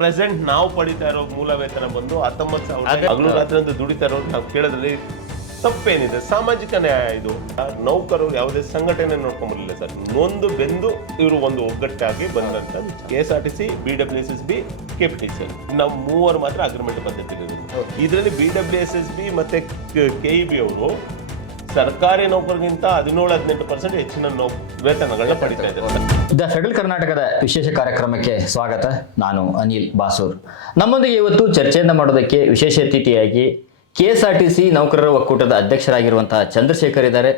Present ನಾವು ಪಡಿತಾ ಇರೋ ಮೂಲ ವೇತನ ಬಂದು 19,000 ಹಗಲು ರಾತ್ರಿ ಅಂತ ದುಡಿತಾ ಇರೋದು ನಾವು ಕೇಳೋದ್ರಲ್ಲಿ ತಪ್ಪೇನಿದೆ? ಸಾಮಾಜಿಕ ನ್ಯಾಯ ಇದು. ನೌಕರರು ಯಾವುದೇ ಸಂಘಟನೆ ನೋಡ್ಕೊಂಡ್ಬರ್ಲಿಲ್ಲ ಸರ್, ನೊಂದು ಬೆಂದು ಇವರು ಒಂದು ಒಗ್ಗಟ್ಟಾಗಿ ಬಂದಂತ KSRTC, BWSSB, KPTC ನಾವು ಮೂವರು ಮಾತ್ರ ಅಗ್ರಿಮೆಂಟ್ ಪದ್ಧತಿ ಇರೋದು. ಇದರಲ್ಲಿ BWSSB ಮತ್ತೆ KEB ಅವರು ಸರ್ಕಾರಿ ನೌಕರಿಗಿಂತ 17-18% ಹೆಚ್ಚಿನ ವೇತನಗಳನ್ನ ಪಡಿತಾ ಇದ್ದಾರೆ. ದ ಫೆಡರಲ್ ಕರ್ನಾಟಕದ ವಿಶೇಷ ಕಾರ್ಯಕ್ರಮಕ್ಕೆ ಸ್ವಾಗತ. ನಾನು ಅನಿಲ್ ಬಾಸೂರ್. ನಮ್ಮೊಂದಿಗೆ ಇವತ್ತು ಚರ್ಚೆಯನ್ನು ಮಾಡೋದಕ್ಕೆ ವಿಶೇಷ ಅತಿಥಿಯಾಗಿ KSRTC ನೌಕರರ ಒಕ್ಕೂಟದ ಅಧ್ಯಕ್ಷರಾಗಿರುವಂತಹ ಚಂದ್ರಶೇಖರ್ ಇದ್ದಾರೆ.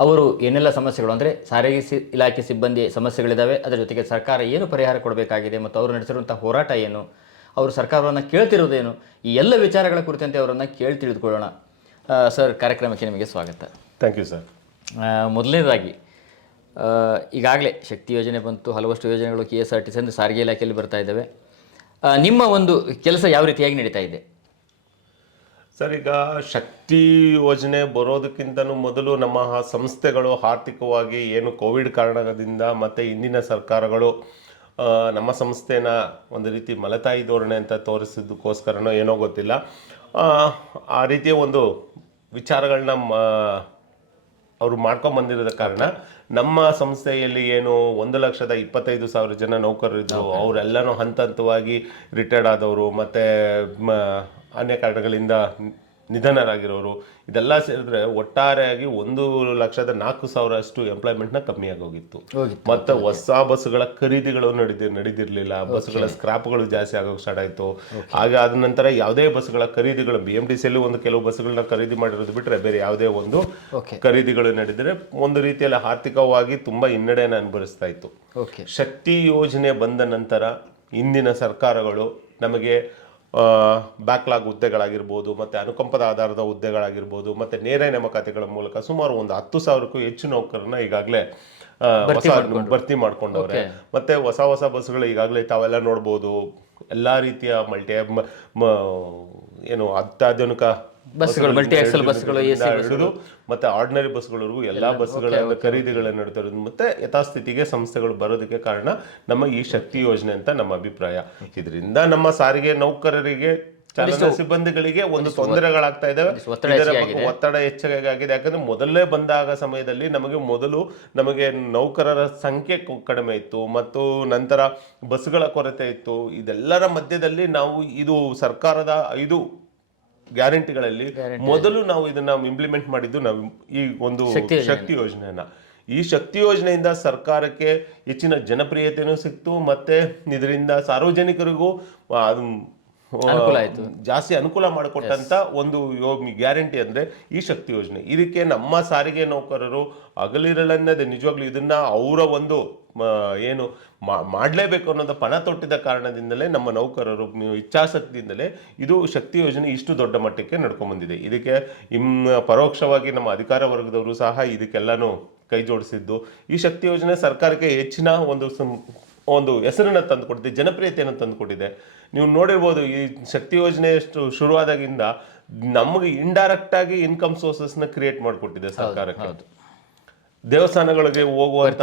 ಅವರು ಏನೆಲ್ಲ ಸಮಸ್ಯೆಗಳು ಅಂದರೆ ಸಾರಿಗೆ ಇಲಾಖೆ ಸಿಬ್ಬಂದಿ ಸಮಸ್ಯೆಗಳಿದ್ದಾವೆ, ಅದರ ಜೊತೆಗೆ ಸರ್ಕಾರ ಏನು ಪರಿಹಾರ ಕೊಡಬೇಕಾಗಿದೆ ಮತ್ತು ಅವರು ನಡೆಸಿರುವಂಥ ಹೋರಾಟ ಏನು, ಅವರು ಸರ್ಕಾರವನ್ನು ಕೇಳ್ತಿರೋದೇನು, ಈ ಎಲ್ಲ ವಿಚಾರಗಳ ಕುರಿತಂತೆ ಅವರನ್ನು ಕೇಳಿ ತಿಳಿದುಕೊಳ್ಳೋಣ. ಸರ್, ಕಾರ್ಯಕ್ರಮಕ್ಕೆ ನಿಮಗೆ ಸ್ವಾಗತ. Thank you sir. ಮೊದಲನೇದಾಗಿ ಈಗಾಗಲೇ ಶಕ್ತಿ ಯೋಜನೆ ಬಂತು, ಹಲವಷ್ಟು ಯೋಜನೆಗಳು KSRTC ಅಂದರೆ ಸಾರಿಗೆ ಇಲಾಖೆಯಲ್ಲಿ ಬರ್ತಾ ಇದ್ದಾವೆ. ನಿಮ್ಮ ಒಂದು ಕೆಲಸ ಯಾವ ರೀತಿಯಾಗಿ ನಡೀತಾ ಇದೆ ಸರ್? ಈಗ ಶಕ್ತಿ ಯೋಜನೆ ಬರೋದಕ್ಕಿಂತನೂ ಮೊದಲು ನಮ್ಮ ಸಂಸ್ಥೆಗಳು ಆರ್ಥಿಕವಾಗಿ ಏನು ಕೋವಿಡ್ ಕಾರಣದಿಂದ ಮತ್ತು ಇಂದಿನ ಸರ್ಕಾರಗಳು ನಮ್ಮ ಸಂಸ್ಥೆನ ಒಂದು ರೀತಿ ಮಲತಾಯಿ ಧೋರಣೆ ಅಂತ ತೋರಿಸಿದ್ದಕ್ಕೋಸ್ಕರನೋ ಏನೋ ಗೊತ್ತಿಲ್ಲ, ಆ ರೀತಿಯ ಒಂದು ವಿಚಾರಗಳನ್ನ ಅವರು ಮಾಡ್ಕೊಂಬಂದಿರೋದ ಕಾರಣ ನಮ್ಮ ಸಂಸ್ಥೆಯಲ್ಲಿ ಏನು 1,25,000 ಜನ ನೌಕರರಿದ್ದರು, ಅವರೆಲ್ಲನೂ ಹಂತ ಹಂತವಾಗಿ ರಿಟೈರ್ಡ್ ಆದವರು ಮತ್ತು ಅನ್ಯ ಕಾರಣಗಳಿಂದ ನಿಧನರಾಗಿರೋರು, ಇದೆಲ್ಲ ಸೇರಿದ್ರೆ ಒಟ್ಟಾರೆಯಾಗಿ 1,04,000 ಅಷ್ಟು ಎಂಪ್ಲಾಯ್ಮೆಂಟ್ನ ಕಮ್ಮಿಯಾಗಿ ಹೋಗಿತ್ತು. ಮತ್ತು ಹೊಸ ಬಸ್ಸುಗಳ ಖರೀದಿಗಳು ನಡೆದಿರಲಿಲ್ಲ, ಬಸ್ಸುಗಳ ಸ್ಕ್ರಾಪ್ಗಳು ಜಾಸ್ತಿ ಆಗೋಕೆ ಸ್ಟಾರ್ಟ್ ಆಯಿತು. ಆಗ ಆದ ನಂತರ ಯಾವುದೇ ಬಸ್ಸುಗಳ ಖರೀದಿಗಳು BMTCಯಲ್ಲಿ ಒಂದು ಕೆಲವು ಬಸ್ಸುಗಳನ್ನ ಖರೀದಿ ಮಾಡಿರೋದು ಬಿಟ್ಟರೆ ಬೇರೆ ಯಾವುದೇ ಒಂದು ಖರೀದಿಗಳು ನಡೆದರೆ ಒಂದು ರೀತಿಯಲ್ಲಿ ಆರ್ಥಿಕವಾಗಿ ತುಂಬ ಹಿನ್ನಡೆಯನ್ನು ಅನುಭವಿಸ್ತಾ ಇತ್ತು. ಶಕ್ತಿ ಯೋಜನೆ ಬಂದ ನಂತರ ಇಂದಿನ ಸರ್ಕಾರಗಳು ನಮಗೆ ಬ್ಯಾಕ್ಲಾಗ್ ಹುದ್ದೆಗಳಾಗಿರ್ಬೋದು, ಮತ್ತು ಅನುಕಂಪದ ಆಧಾರದ ಹುದ್ದೆಗಳಾಗಿರ್ಬೋದು, ಮತ್ತು ನೇರ ನೇಮಕಾತಿಗಳ ಮೂಲಕ ಸುಮಾರು ಒಂದು 10,000ಕ್ಕೂ ಹೆಚ್ಚು ನೌಕರನ್ನ ಈಗಾಗಲೇ ಭರ್ತಿ ಮಾಡ್ಕೊಂಡವ್ರೆ. ಮತ್ತು ಹೊಸ ಬಸ್ಸುಗಳು ಈಗಾಗಲೇ ತಾವೆಲ್ಲ ನೋಡ್ಬೋದು, ಎಲ್ಲ ರೀತಿಯ ಏನು ಅತ್ಯಾಧುನಿಕ ಬಸ್ಗಳು, ಮಲ್ಟಿ ಆಕ್ಸಲ್ ಬಸ್ಗಳು ಹಿಡಿದು ಮತ್ತು ಆರ್ಡಿನರಿ ಬಸ್ಗಳವರೆಗೂ ಎಲ್ಲ ಬಸ್ಗಳ ಖರೀದಿಗಳನ್ನು ನಡೀತಾ ಇರೋದು ಮತ್ತು ಯಥಾಸ್ಥಿತಿಗೆ ಸಂಸ್ಥೆಗಳು ಬರೋದಕ್ಕೆ ಕಾರಣ ನಮ್ಮ ಈ ಶಕ್ತಿ ಯೋಜನೆ ಅಂತ ನಮ್ಮ ಅಭಿಪ್ರಾಯ. ಇದರಿಂದ ನಮ್ಮ ಸಾರಿಗೆ ನೌಕರರಿಗೆ, ಚಾಲನಾ ಸಿಬ್ಬಂದಿಗಳಿಗೆ ಒಂದು ತೊಂದರೆಗಳಾಗ್ತಾ ಇದ್ದಾವೆ, ಒತ್ತಡ ಹೆಚ್ಚಾಗಿದೆ. ಯಾಕಂದ್ರೆ ಮೊದಲೇ ಬಂದಾಗ ಸಮಯದಲ್ಲಿ ನಮಗೆ ನೌಕರರ ಸಂಖ್ಯೆ ಕಡಿಮೆ ಇತ್ತು ಮತ್ತು ನಂತರ ಬಸ್ಗಳ ಕೊರತೆ ಇತ್ತು. ಇದೆಲ್ಲರ ಮಧ್ಯದಲ್ಲಿ ನಾವು ಇದು ಸರ್ಕಾರದ 5 ಗ್ಯಾರಂಟಿಗಳಲ್ಲಿ ಮೊದಲು ನಾವು ಇದನ್ನ ಇಂಪ್ಲಿಮೆಂಟ್ ಮಾಡಿದ್ದು ನಾವು ಈ ಒಂದು ಶಕ್ತಿ ಯೋಜನೆಯನ್ನ. ಈ ಶಕ್ತಿ ಯೋಜನೆಯಿಂದ ಸರ್ಕಾರಕ್ಕೆ ಹೆಚ್ಚಿನ ಜನಪ್ರಿಯತೆಯೂ ಸಿಕ್ತು, ಮತ್ತೆ ಇದರಿಂದ ಸಾರ್ವಜನಿಕರಿಗೂ ಜಾಸ್ತಿ ಅನುಕೂಲ ಮಾಡಿಕೊಟ್ಟಂತ ಒಂದು ಗ್ಯಾರಂಟಿ ಅಂದ್ರೆ ಈ ಶಕ್ತಿ ಯೋಜನೆ. ಇದಕ್ಕೆ ನಮ್ಮ ಸಾರಿಗೆ ನೌಕರರು ಹಗಲಿರಲನ್ನದೇ ನಿಜವಾಗ್ಲೂ ಇದನ್ನ ಅವರ ಒಂದು ಏನು ಮಾಡಲೇಬೇಕು ಅನ್ನೋದು ಪಣ ತೊಟ್ಟಿದ ಕಾರಣದಿಂದಲೇ ನಮ್ಮ ನೌಕರರು ಇಚ್ಛಾಶಕ್ತಿಯಿಂದಲೇ ಇದು ಶಕ್ತಿ ಯೋಜನೆ ಇಷ್ಟು ದೊಡ್ಡ ಮಟ್ಟಕ್ಕೆ ನಡ್ಕೊಂಡ್ಬಂದಿದೆ. ಇದಕ್ಕೆ ಪರೋಕ್ಷವಾಗಿ ನಮ್ಮ ಅಧಿಕಾರ ವರ್ಗದವರು ಸಹ ಇದಕ್ಕೆಲ್ಲಾನು ಕೈ ಜೋಡಿಸಿದ್ದು. ಈ ಶಕ್ತಿ ಯೋಜನೆ ಸರ್ಕಾರಕ್ಕೆ ಹೆಚ್ಚಿನ ಒಂದು ಹೆಸರನ್ನು ತಂದುಕೊಟ್ಟಿದೆ, ಜನಪ್ರಿಯತೆಯನ್ನು ತಂದುಕೊಟ್ಟಿದೆ. ನೀವು ನೋಡಿರ್ಬೋದು, ಈ ಶಕ್ತಿ ಯೋಜನೆ ಶುರುವಾದಾಗಿಂದ ನಮಗೆ ಇಂಡೈರೆಕ್ಟ್ ಆಗಿ ಇನ್ಕಮ್ ಸೋರ್ಸಸ್ನ ಕ್ರಿಯೇಟ್ ಮಾಡಿಕೊಟ್ಟಿದೆ ಸರ್ಕಾರಕ್ಕೆ. ದೇವಸ್ಥಾನಗಳಿಗೆ ಹೋಗುವಂತ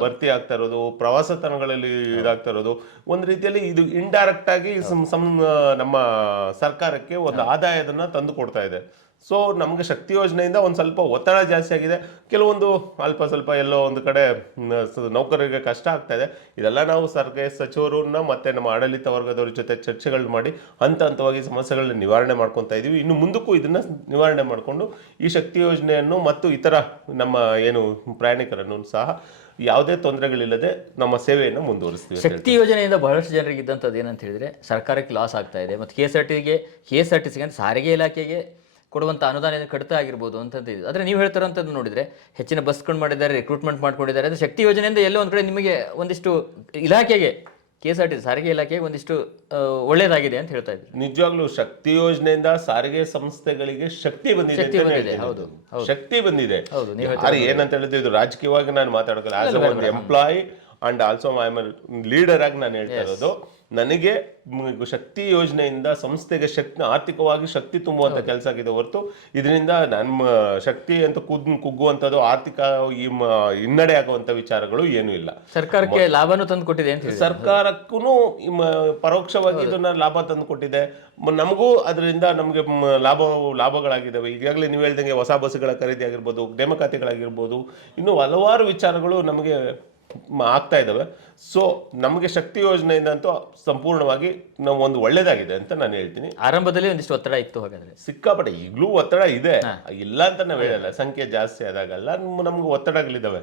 ಭರ್ತಿ ಆಗ್ತಾ ಇರೋದು, ಪ್ರವಾಸ ತಾಣಗಳಲ್ಲಿ ಇದಾಗ್ತಾ ಇರೋದು, ಒಂದು ರೀತಿಯಲ್ಲಿ ಇದು ಇಂಡೈರೆಕ್ಟ್ ಆಗಿ ನಮ್ಮ ಸರ್ಕಾರಕ್ಕೆ ಒಂದು ಆದಾಯದನ್ನ ತಂದು ಕೊಡ್ತಾ ಇದೆ. ಸೊ ನಮಗೆ ಶಕ್ತಿ ಯೋಜನೆಯಿಂದ ಒಂದು ಸ್ವಲ್ಪ ಒತ್ತಡ ಜಾಸ್ತಿ ಆಗಿದೆ, ಕೆಲವೊಂದು ಅಲ್ಪ ಸ್ವಲ್ಪ ಎಲ್ಲೋ ಒಂದು ಕಡೆ ನೌಕರರಿಗೆ ಕಷ್ಟ ಆಗ್ತಾ ಇದೆ. ಇದೆಲ್ಲ ನಾವು ಸರ್ಕಾರಿ ಸಚಿವರನ್ನ ಮತ್ತೆ ನಮ್ಮ ಆಡಳಿತ ವರ್ಗದವ್ರ ಜೊತೆ ಚರ್ಚೆಗಳು ಮಾಡಿ ಹಂತ ಹಂತವಾಗಿ ಸಮಸ್ಯೆಗಳನ್ನ ನಿವಾರಣೆ ಮಾಡ್ಕೊತಾ ಇದೀವಿ. ಇನ್ನು ಮುಂದಕ್ಕೂ ಇದನ್ನ ನಿವಾರಣೆ ಮಾಡಿಕೊಂಡು ಈ ಶಕ್ತಿ ಯೋಜನೆಯನ್ನು ಮತ್ತು ಇತರ ನಮ್ಮ ಏನು ಪ್ರಯಾಣಿಕರನ್ನು ಸಹ ಯಾವುದೇ ತೊಂದರೆಗಳಿಲ್ಲದೆ ನಮ್ಮ ಸೇವೆಯನ್ನು ಮುಂದುವರಿಸ್ತೀವಿ. ಶಕ್ತಿ ಯೋಜನೆಯಿಂದ ಬಹಳಷ್ಟು ಜನರಿಗೆ ಇದ್ದಂಥದ್ದು ಏನಂತ ಹೇಳಿದ್ರೆ ಸರ್ಕಾರಕ್ಕೆ ಲಾಸ್ ಆಗ್ತಾ ಇದೆ, ಮತ್ತು KSRTCಗೆ ಅಂದ್ರೆ ಸಾರಿಗೆ ಇಲಾಖೆಗೆ ಕೊಡುವಂಥ ಅನುದಾನ ಕಡಿತ ಆಗಿರ್ಬೋದು ಅಂತಂದಿದೆ. ಆದರೆ ನೀವು ಹೇಳ್ತಾರಂಥದ್ದು ನೋಡಿದರೆ ಹೆಚ್ಚಿನ ಬಸ್ಗಳು ಮಾಡಿದ್ದಾರೆ, ರಿಕ್ರೂಟ್ಮೆಂಟ್ ಮಾಡ್ಕೊಂಡಿದ್ದಾರೆ. ಅದು ಶಕ್ತಿ ಯೋಜನೆಯಿಂದ ಎಲ್ಲೋ ಒಂದು ಕಡೆ ನಿಮಗೆ ಒಂದಿಷ್ಟು ಇಲಾಖೆಗೆ KSRTC ಸಾರಿಗೆ ಇಲಾಖೆಗೆ ಒಂದಿಷ್ಟು ಒಳ್ಳೇದಾಗಿದೆ ಅಂತ ಹೇಳ್ತಾ ಇದ್ರು. ನಿಜವಾಗ್ಲೂ ಶಕ್ತಿ ಯೋಜನೆಯಿಂದ ಸಾರಿಗೆ ಸಂಸ್ಥೆಗಳಿಗೆ ಶಕ್ತಿ ಬಂದಿದೆ. ಶಕ್ತಿ ಬಂದಿದೆ. ಏನಂತ ಹೇಳಿದ್ರೆ ಇದು ರಾಜಕೀಯವಾಗಿ ನಾನು ಮಾತಾಡೋದಿಲ್ಲ. ಆಸ್ ಎ ಒಂದು employee and also I am leader ಆಗಿ ನಾನು ಹೇಳ್ತಾ ಇರೋದು. ನನಗೆ ಶಕ್ತಿ ಯೋಜನೆಯಿಂದ ಸಂಸ್ಥೆಗೆ ಆರ್ಥಿಕವಾಗಿ ಶಕ್ತಿ ತುಂಬುವಂತ ಕೆಲಸ ಆಗಿದೆ ಹೊರತು ಇದರಿಂದ ನಮ್ಮ ಶಕ್ತಿ ಅಂತ ಕುಗ್ಗುವಂತದ್ದು ಆರ್ಥಿಕ ಹಿನ್ನಡೆ ಆಗುವಂತ ವಿಚಾರಗಳು ಏನೂ ಇಲ್ಲ. ಸರ್ಕಾರಕ್ಕೆ ಲಾಭನೂ ತಂದು ಕೊಟ್ಟಿದೆ ಅಂತ ಹೇಳಿ. ಸರ್ಕಾರಕ್ಕೂ ಪರೋಕ್ಷವಾಗಿ ಇದನ್ನ ಲಾಭ ತಂದು ಕೊಟ್ಟಿದೆ. ನಮಗೂ ಅದರಿಂದ ನಮಗೆ ಲಾಭಗಳಾಗಿದ್ದಾವೆ. ಈಗಾಗಲೇ ನೀವು ಹೇಳ್ದಂಗೆ ಹೊಸ ಬಸ್ಸುಗಳ ಖರೀದಿ ಆಗಿರ್ಬೋದು, ನೇಮಕಾತಿಗಳಾಗಿರ್ಬೋದು, ಇನ್ನು ಹಲವಾರು ವಿಚಾರಗಳು ನಮಗೆ ಆಗ್ತಾ ಇದ್ದಾವೆ. ಸೊ ನಮಗೆ ಶಕ್ತಿ ಯೋಜನೆಯಿಂದ ಅಂತೂ ಸಂಪೂರ್ಣವಾಗಿ ನಾವು ಒಂದು ಒಳ್ಳೇದಾಗಿದೆ ಅಂತ ನಾನು ಹೇಳ್ತೀನಿ. ಆರಂಭದಲ್ಲಿ ಒಂದಿಷ್ಟು ಒತ್ತಡ ಇತ್ತು, ಹಾಗಾದ್ರೆ ಸಿಕ್ಕಾಪಟ್ಟೆ ಈಗಲೂ ಒತ್ತಡ ಇದೆ, ಇಲ್ಲ ಅಂತ ನಾವು ಹೇಳಲ್ಲ. ಸಂಖ್ಯೆ ಜಾಸ್ತಿ ಆದಾಗಲ್ಲ ನಮ್ಗೆ ಒತ್ತಡಗಳಿದ್ದಾವೆ.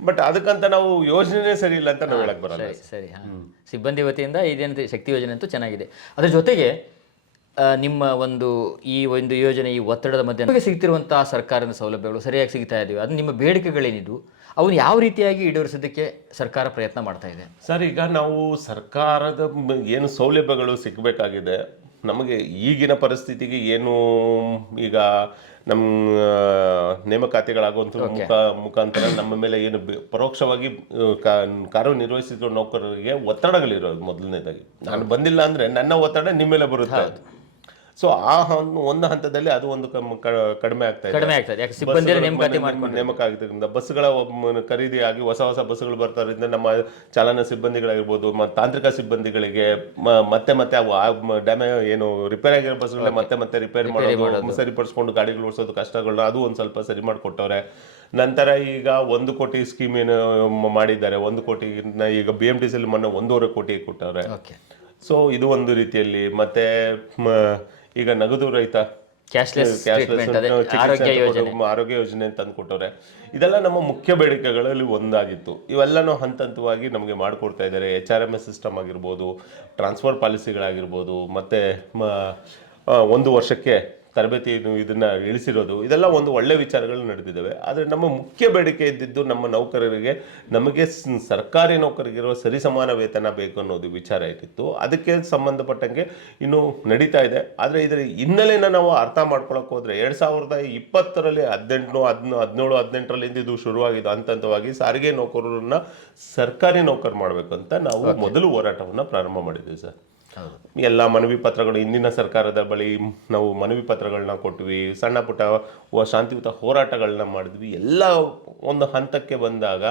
ಬಟ್ ಅದಕ್ಕಂತ ನಾವು ಯೋಜನೆ ಸರಿ ಇಲ್ಲ ಅಂತ ನಾವು ಹೇಳಕ್ ಬರಲ್ಲ. ಸರಿ. ಸಿಬ್ಬಂದಿ ವತಿಯಿಂದ ಇದೇನಿದೆ ಶಕ್ತಿ ಯೋಜನೆ ಅಂತೂ ಚೆನ್ನಾಗಿದೆ. ಅದ್ರ ಜೊತೆಗೆ ನಿಮ್ಮ ಈ ಒಂದು ಯೋಜನೆ, ಈ ಒತ್ತಡದ ಮಧ್ಯೆ ನಿಮಗೆ ಸಿಗ್ತಿರುವಂತಹ ಸರ್ಕಾರದ ಸೌಲಭ್ಯಗಳು ಸರಿಯಾಗಿ ಸಿಗ್ತಾ ಇದೆಯೋ, ಅದು ನಿಮ್ಮ ಬೇಡಿಕೆಗಳೇನಿದ್ದು ಅವನು ಯಾವ ರೀತಿಯಾಗಿ ಈಡೇರಿಸೋದಕ್ಕೆ ಸರ್ಕಾರ ಪ್ರಯತ್ನ ಮಾಡ್ತಾ ಇದೆ? ಸರ್, ಈಗ ನಾವು ಸರ್ಕಾರದ ಏನು ಸೌಲಭ್ಯಗಳು ಸಿಗಬೇಕಾಗಿದೆ ನಮಗೆ ಈಗಿನ ಪರಿಸ್ಥಿತಿಗೆ ಏನು, ಈಗ ನಮ್ಮ ನೇಮಕಾತಿಗಳಾಗುವಂಥ ಮುಖಾಂತರ ನಮ್ಮ ಮೇಲೆ ಏನು ಪರೋಕ್ಷವಾಗಿ ಕಾರ್ಯನಿರ್ವಹಿಸಿದ ನೌಕರರಿಗೆ ಒತ್ತಡಗಳಿರೋದು. ಮೊದಲನೇದಾಗಿ ನಾನು ಬಂದಿಲ್ಲ ಅಂದರೆ ನನ್ನ ಒತ್ತಡ ನಿಮ್ಮ ಮೇಲೆ ಬರುತ್ತೆ. ಸೊ ಒಂದು ಹಂತದಲ್ಲಿ ಅದು ಒಂದು ಕಡಿಮೆ ಆಗ್ತಾ ಇದೆ. ನೇಮಕ ಆಗಿದ್ದರಿಂದ ಬಸ್ಸುಗಳ ಖರೀದಿ ಆಗಿ ಹೊಸ ಬಸ್ಸುಗಳು ಬರ್ತಾ ಇರೋದ್ರಿಂದ ನಮ್ಮ ಚಾಲನಾ ಸಿಬ್ಬಂದಿಗಳಾಗಿರ್ಬೋದು, ತಾಂತ್ರಿಕ ಸಿಬ್ಬಂದಿಗಳಿಗೆ ಮತ್ತೆ ಏನು ರಿಪೇರಿ ಆಗಿರೋ ಬಸ್ಗಳನ್ನ ಮತ್ತೆ ರಿಪೇರಿ ಮಾಡೋದು, ಸರಿಪಡಿಸ್ಕೊಂಡು ಗಾಡಿಗಳು ಓಡಿಸೋದು ಕಷ್ಟಗಳನ್ನ ಅದು ಒಂದು ಸ್ವಲ್ಪ ಸರಿ ಮಾಡಿಕೊಟ್ಟವ್ರೆ. ನಂತರ ಈಗ 1 ಕೋಟಿ ಸ್ಕೀಮ್ ಏನು ಮಾಡಿದ್ದಾರೆ. 1 ಕೋಟಿ ಈಗ BMTC ಮೊನ್ನೆ 1.5 ಕೋಟಿ ಕೊಟ್ಟವ್ರೆ. ಸೊ ಇದು ಒಂದು ರೀತಿಯಲ್ಲಿ. ಮತ್ತೆ ಈಗ ನಗದು ರಹಿತ ಆರೋಗ್ಯ ಯೋಜನೆ ಅಂತ ಅಂದ್ಕೊಟ್ಟವ್ರೆ. ಇದೆಲ್ಲ ನಮ್ಮ ಮುಖ್ಯ ಬೇಡಿಕೆಗಳಲ್ಲಿ ಒಂದಾಗಿತ್ತು. ಇವೆಲ್ಲನೂ ಹಂತವಾಗಿ ನಮಗೆ ಮಾಡಿಕೊಡ್ತಾ ಇದ್ದಾರೆ. HRMS ಸಿಸ್ಟಮ್ ಆಗಿರ್ಬೋದು, ಟ್ರಾನ್ಸ್ಫರ್ ಪಾಲಿಸಿಗಳಾಗಿರ್ಬೋದು, ಮತ್ತೆ 1 ವರ್ಷಕ್ಕೆ ತರಬೇತಿ ಇದನ್ನ ಇಳಿಸಿರೋದು, ಇದೆಲ್ಲ ಒಂದು ಒಳ್ಳೆ ವಿಚಾರಗಳು ನಡೆದಿದ್ದಾವೆ. ಆದರೆ ನಮ್ಮ ಮುಖ್ಯ ಬೇಡಿಕೆ ಇದ್ದಿದ್ದು ನಮ್ಮ ನೌಕರರಿಗೆ, ನಮಗೆ ಸರ್ಕಾರಿ ನೌಕರಿಗಿರುವ ಸರಿಸಮಾನ ವೇತನ ಬೇಕು ಅನ್ನೋದು ವಿಚಾರ ಇಟ್ಟಿತ್ತು. ಅದಕ್ಕೆ ಸಂಬಂಧಪಟ್ಟಂಗೆ ಇನ್ನು ನಡೀತಾ ಇದೆ. ಆದರೆ ಇದರ ಹಿನ್ನೆಲೆನ ನಾವು ಅರ್ಥ ಮಾಡ್ಕೊಳಕ್ಕೆ ಹೋದ್ರೆ 2020ರಲ್ಲಿ 18 ಇದು ಶುರುವಾಗಿದ್ದು ಹಂತವಾಗಿ ಸಾರಿಗೆ ನೌಕರರನ್ನ ಸರ್ಕಾರಿ ನೌಕರು ಮಾಡಬೇಕು ಅಂತ ನಾವು ಮೊದಲು ಹೋರಾಟವನ್ನ ಪ್ರಾರಂಭ ಮಾಡಿದ್ವಿ ಸರ್. ಎಲ್ಲ ಮನವಿ ಪತ್ರಗಳು ಹಿಂದಿನ ಸರ್ಕಾರದ ಬಳಿ ನಾವು ಮನವಿ ಪತ್ರಗಳನ್ನ ಕೊಟ್ವಿ, ಸಣ್ಣ ಪುಟ್ಟ ಶಾಂತಿಯುತ ಹೋರಾಟಗಳನ್ನ ಮಾಡಿದ್ವಿ. ಎಲ್ಲ ಒಂದು ಹಂತಕ್ಕೆ ಬಂದಾಗ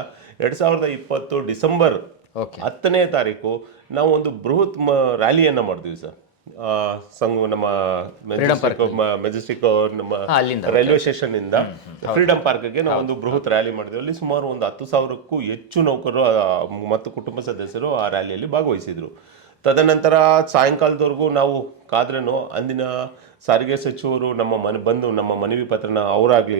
2020 ಡಿಸೆಂಬರ್ 10ನೇ ತಾರೀಕು ನಾವು ಒಂದು ಬೃಹತ್ ರ್ಯಾಲಿಯನ್ನ ಮಾಡಿದ್ವಿ ಸರ್. ನಮ್ಮ ಮೆಜೆಸ್ಟಿಕ್ ನಮ್ಮ ರೈಲ್ವೆ ಸ್ಟೇಷನ್ ಇಂದ ಫ್ರೀಡಂ ಪಾರ್ಕ್ಗೆ ನಾವು ಒಂದು ಬೃಹತ್ ರ್ಯಾಲಿ ಮಾಡಿದ್ವಿ. ಅಲ್ಲಿ ಸುಮಾರು ಒಂದು 10,000ಕ್ಕೂ ಹೆಚ್ಚು ನೌಕರರು ಮತ್ತು ಕುಟುಂಬ ಸದಸ್ಯರು ಆ ರ್ಯಾಲಿಯಲ್ಲಿ ಭಾಗವಹಿಸಿದ್ರು. ತದನಂತರ ಸಾಯಂಕಾಲದವರೆಗೂ ನಾವು ಕಾದ್ರೂ ಅಂದಿನ ಸಾರಿಗೆ ಸಚಿವರು ನಮ್ಮ ಮನವಿ ಪತ್ರನ ಅವರಾಗಲಿ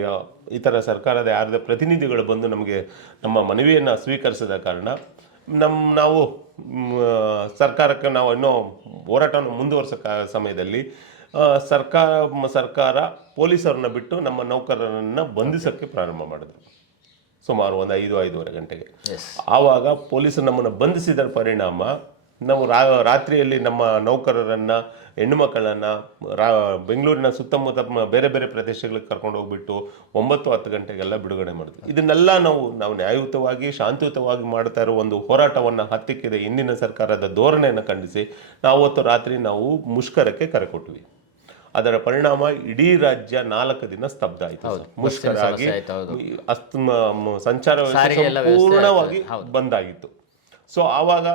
ಇತರ ಸರ್ಕಾರದ ಯಾರದ ಪ್ರತಿನಿಧಿಗಳು ಬಂದು ನಮಗೆ ನಮ್ಮ ಮನವಿಯನ್ನು ಸ್ವೀಕರಿಸಿದ ಕಾರಣ ನಾವು ಸರ್ಕಾರಕ್ಕೆ ನಾವು ಇನ್ನೂ ಹೋರಾಟವನ್ನು ಮುಂದುವರಿಸೋ ಸಮಯದಲ್ಲಿ ಸರ್ಕಾರ ಪೊಲೀಸರನ್ನ ಬಿಟ್ಟು ನಮ್ಮ ನೌಕರರನ್ನು ಬಂಧಿಸೋಕ್ಕೆ ಪ್ರಾರಂಭ ಮಾಡಿದ್ರು. ಸುಮಾರು ಒಂದು 5-5:30 ಗಂಟೆಗೆ. ಆವಾಗ ಪೊಲೀಸರು ನಮ್ಮನ್ನು ಬಂಧಿಸಿದ ಪರಿಣಾಮ ನಾವು ರಾತ್ರಿಯಲ್ಲಿ ನಮ್ಮ ನೌಕರರನ್ನ, ಹೆಣ್ಣು ಮಕ್ಕಳನ್ನ ಬೆಂಗಳೂರಿನ ಸುತ್ತಮುತ್ತ ಬೇರೆ ಬೇರೆ ಪ್ರದೇಶಗಳಿಗೆ ಕರ್ಕೊಂಡು ಹೋಗ್ಬಿಟ್ಟು 9-10 ಗಂಟೆಗೆಲ್ಲ ಬಿಡುಗಡೆ ಮಾಡಿದ್ವಿ. ಇದನ್ನೆಲ್ಲ ನಾವು ನ್ಯಾಯಯುತವಾಗಿ ಶಾಂತಿಯುತವಾಗಿ ಮಾಡ್ತಾ ಇರೋ ಒಂದು ಹೋರಾಟವನ್ನು ಹತ್ತಿಕ್ಕಿದೆ ಹಿಂದಿನ ಸರ್ಕಾರದ ಧೋರಣೆಯನ್ನು ಖಂಡಿಸಿ ಅವತ್ತು ರಾತ್ರಿ ನಾವು ಮುಷ್ಕರಕ್ಕೆ ಕರೆ ಕೊಟ್ವಿ. ಅದರ ಪರಿಣಾಮ ಇಡೀ ರಾಜ್ಯ 4 ದಿನ ಸ್ತಬ್ಧ ಆಯಿತು. ಮುಷ್ಕರ ಆಗಿ ಸಂಚಾರ ಸಂಪೂರ್ಣವಾಗಿ ಬಂದಾಗಿತ್ತು. ಸೊ ಆವಾಗ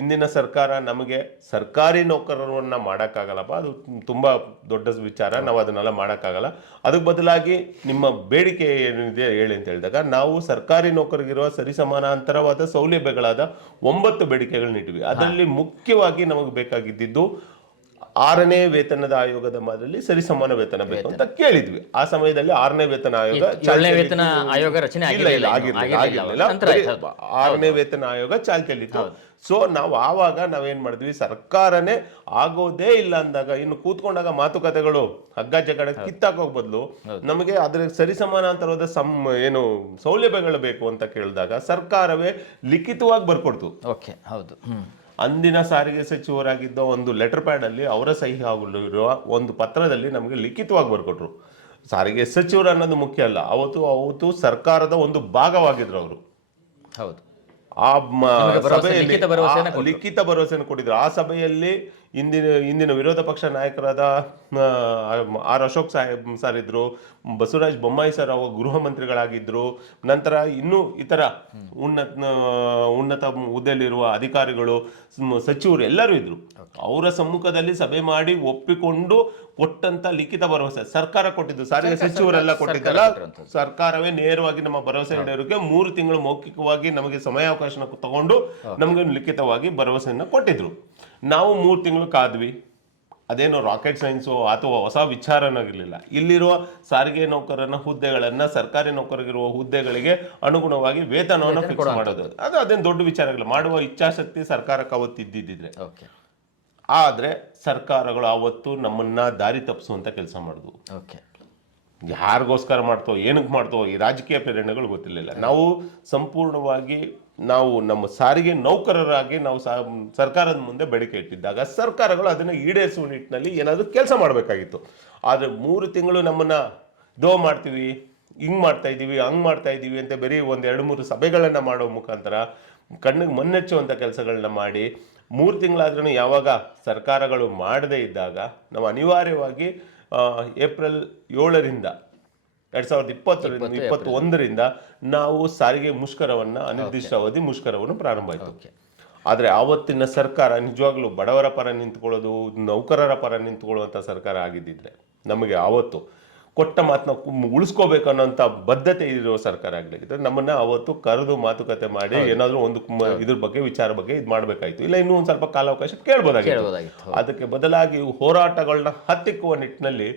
ಇಂದಿನ ಸರ್ಕಾರ ನಮಗೆ ಸರ್ಕಾರಿ ನೌಕರರನ್ನ ಮಾಡೋಕ್ಕಾಗಲ್ಲಪ್ಪ, ಅದು ತುಂಬ ದೊಡ್ಡ ವಿಚಾರ, ನಾವು ಅದನ್ನೆಲ್ಲ ಮಾಡೋಕ್ಕಾಗಲ್ಲ, ಅದಕ್ಕೆ ಬದಲಾಗಿ ನಿಮ್ಮ ಬೇಡಿಕೆ ಏನಿದೆ ಹೇಳಿ ಅಂತ ಹೇಳಿದಾಗ ನಾವು ಸರ್ಕಾರಿ ನೌಕರಿಗಿರುವ ಸರಿಸಮಾನಾಂತರವಾದ ಸೌಲಭ್ಯಗಳಾದ 9 ಬೇಡಿಕೆಗಳನ್ನ ಇಟ್ವಿ. ಅದರಲ್ಲಿ ಮುಖ್ಯವಾಗಿ ನಮಗೆ ಬೇಕಾಗಿದ್ದು 6ನೇ ವೇತನದ ಆಯೋಗದ ಮಾದರಿಯಲ್ಲಿ ಸರಿಸಮಾನ ವೇತನ ಬೇಕು ಅಂತ ಕೇಳಿದ್ವಿ. ಆ ಸಮಯದಲ್ಲಿ 6ನೇ ವೇತನ ಆಯೋಗ ಆಗಿರಲಿಲ್ಲ. 6ನೇ ವೇತನ ಆಯೋಗ ಚಾಲ್ತಿಯಲ್ಲಿತ್ತು. ಸೊ ನಾವು ಆವಾಗ ನಾವೇನ್ ಮಾಡಿದ್ವಿ, ಸರ್ಕಾರನೇ ಆಗೋದೇ ಇಲ್ಲ ಅಂದಾಗ, ಇನ್ನು ಕೂತ್ಕೊಂಡಾಗ ಮಾತುಕತೆಗಳು ಹಗ್ಗ ಜಗಳ ಕಿತ್ತಾಕೋಗ್ ಬದಲು ನಮಗೆ ಅದ್ರ ಸರಿಸಮಾನಾಂತರವಾದ ಏನು ಸೌಲಭ್ಯಗಳು ಬೇಕು ಅಂತ ಕೇಳಿದಾಗ ಸರ್ಕಾರವೇ ಲಿಖಿತವಾಗಿ ಬರ್ಕೊಡ್ತು. ಅಂದಿನ ಸಾರಿಗೆ ಸಚಿವರಾಗಿದ್ದ ಒಂದು ಲೆಟರ್ ಪ್ಯಾಡ್ ಅಲ್ಲಿ ಅವರ ಸಹಿ ಆಗಿರುವ ಒಂದು ಪತ್ರದಲ್ಲಿ ನಮಗೆ ಲಿಖಿತವಾಗಿ ಬರ್ಕೊಟ್ರು. ಸಾರಿಗೆ ಸಚಿವರು ಅನ್ನೋದು ಮುಖ್ಯ ಅಲ್ಲ, ಅವತ್ತು ಸರ್ಕಾರದ ಒಂದು ಭಾಗವಾಗಿದ್ರು ಅವರು. ಆ ನಿಮಗೆ ಭರವಸೆ, ಸಭೆಯಲ್ಲಿ ಲಿಖಿತ ಭರವಸೆಯನ್ನ ಕೊಟ್ರು. ಲಿಖಿತ ಭರವಸೆಯನ್ನು ಕೊಟ್ಟಿದ್ರು. ಆ ಸಭೆಯಲ್ಲಿ ಇಂದಿನ ವಿರೋಧ ಪಕ್ಷ ನಾಯಕರಾದ ಆರ್ ಅಶೋಕ್ ಸರ್ ಇದ್ರು, ಬಸವರಾಜ ಬೊಮ್ಮಾಯಿ ಸರ್ ಅವಾಗ ಗೃಹ ಮಂತ್ರಿಗಳಾಗಿದ್ರು, ನಂತರ ಇನ್ನೂ ಇತರ ಉನ್ನತ ಹುದ್ದೆಯಲ್ಲಿರುವ ಅಧಿಕಾರಿಗಳು, ಸಚಿವರು ಎಲ್ಲರೂ ಇದ್ರು. ಅವರ ಸಮ್ಮುಖದಲ್ಲಿ ಸಭೆ ಮಾಡಿ ಒಪ್ಪಿಕೊಂಡು ಕೊಟ್ಟಂತ ಲಿಖಿತ ಭರವಸೆ ಸರ್ಕಾರ ಕೊಟ್ಟಿದ್ದು. ಸಾರಿಗೆ ಸಚಿವರೆಲ್ಲ ಕೊಟ್ಟಿದ್ದಲ್ಲ, ಸರ್ಕಾರವೇ ನೇರವಾಗಿ ನಮ್ಮ ಭರವಸೆ ನೀಡೋರಿಗೆ 3 ತಿಂಗಳು ಮೌಖಿಕವಾಗಿ ನಮಗೆ ಸಮಯಾವಕಾಶ ತಗೊಂಡು ನಮಗೆ ಲಿಖಿತವಾಗಿ ಭರವಸೆಯನ್ನ ಕೊಟ್ಟಿದ್ರು. ನಾವು 3 ತಿಂಗಳು ಕಾದ್ವಿ. ಅದೇನೋ ರಾಕೆಟ್ ಸೈನ್ಸು ಅಥವಾ ಹೊಸ ವಿಚಾರನಾಗಿರ್ಲಿಲ್ಲ. ಇಲ್ಲಿರುವ ಸಾರಿಗೆ ನೌಕರನ ಹುದ್ದೆಗಳನ್ನ ಸರ್ಕಾರಿ ನೌಕರರಿರುವ ಹುದ್ದೆಗಳಿಗೆ ಅನುಗುಣವಾಗಿ ವೇತನವನ್ನು ಫಿಕ್ಸ್ ಮಾಡೋದು, ಅದೇನು ದೊಡ್ಡ ವಿಚಾರಗಳಿಲ್ಲ. ಮಾಡುವ ಇಚ್ಛಾಶಕ್ತಿ ಸರ್ಕಾರಕ್ಕೆ ಅವತ್ತು ಇದ್ದಿದ್ರೆ. ಆದ್ರೆ ಸರ್ಕಾರಗಳು ಅವತ್ತು ನಮ್ಮನ್ನ ದಾರಿ ತಪ್ಪಿಸುವಂತ ಕೆಲಸ ಮಾಡಿದ್ವು. ಯಾರಿಗೋಸ್ಕರ ಮಾಡ್ತೋ, ಏನಕ್ಕೆ ಮಾಡ್ತೋ, ಈ ರಾಜಕೀಯ ಪ್ರೇರಣೆಗಳು ಗೊತ್ತಿರಲಿಲ್ಲ. ನಾವು ಸಂಪೂರ್ಣವಾಗಿ ನಾವು ನಮ್ಮ ಸಾರಿಗೆ ನೌಕರರಾಗಿ ನಾವು ಸರ್ಕಾರದ ಮುಂದೆ ಬೇಡಿಕೆ ಇಟ್ಟಿದ್ದಾಗ ಸರ್ಕಾರಗಳು ಅದನ್ನು ಈಡೇರಿಸುವ ನಿಟ್ಟಿನಲ್ಲಿ ಏನಾದರೂ ಕೆಲಸ ಮಾಡಬೇಕಾಗಿತ್ತು. ಆದರೆ 3 ತಿಂಗಳು ನಮ್ಮನ್ನ ಮಾಡ್ತೀವಿ, ಹಿಂಗೆ ಮಾಡ್ತಾ ಇದ್ದೀವಿ, ಹಂಗೆ ಮಾಡ್ತಾ ಇದ್ದೀವಿ ಅಂತ ಬರೀ 1-2-3 ಸಭೆಗಳನ್ನು ಮಾಡೋ ಮುಖಾಂತರ ಕಣ್ಣಿಗೆ ಮಣ್ಣೆಚ್ಚುವಂಥ ಕೆಲಸಗಳನ್ನ ಮಾಡಿ 3 ತಿಂಗಳಾದ್ರೂ ಯಾವಾಗ ಸರ್ಕಾರಗಳು ಮಾಡದೇ ಇದ್ದಾಗ ನಾವು ಅನಿವಾರ್ಯವಾಗಿ ಏಪ್ರಿಲ್ 7ರಿಂದ 2021ರಿಂದ ನಾವು ಸಾರಿಗೆ ಮುಷ್ಕರವನ್ನು ಅನಿರ್ದಿಷ್ಟ ಅವಧಿ ಮುಷ್ಕರವನ್ನು ಪ್ರಾರಂಭ ಆಯಿತು. ಆದರೆ ಆವತ್ತಿನ ಸರ್ಕಾರ ನಿಜವಾಗ್ಲೂ ಬಡವರ ಪರ ನಿಂತ್ಕೊಳ್ಳೋದು, ನೌಕರರ ಪರ ನಿಂತ್ಕೊಳ್ಳುವಂಥ ಸರ್ಕಾರ ಆಗಿದ್ದಿದ್ರೆ ನಮಗೆ ಆವತ್ತು ಕೊಟ್ಟ ಮಾತನ್ನ ಉಳಿಸ್ಕೋಬೇಕು ಅನ್ನೋಂಥ ಬದ್ಧತೆ ಇರುವ ಸರ್ಕಾರ ಆಗಲಿಕ್ಕೆ ನಮ್ಮನ್ನ ಅವತ್ತು ಕರೆದು ಮಾತುಕತೆ ಮಾಡಿ ಏನಾದರೂ ಒಂದು ಇದ್ರ ಬಗ್ಗೆ ವಿಚಾರ ಬಗ್ಗೆ ಇದು ಮಾಡಬೇಕಾಯ್ತು. ಇಲ್ಲ ಇನ್ನೂ ಒಂದು ಸ್ವಲ್ಪ ಕಾಲಾವಕಾಶ ಕೇಳ್ಬೋದಾಗಿತ್ತು. ಅದಕ್ಕೆ ಬದಲಾಗಿ ಹೋರಾಟಗಳನ್ನ ಹತ್ತಿಕ್ಕುವ ನಿಟ್ಟಿನಲ್ಲಿ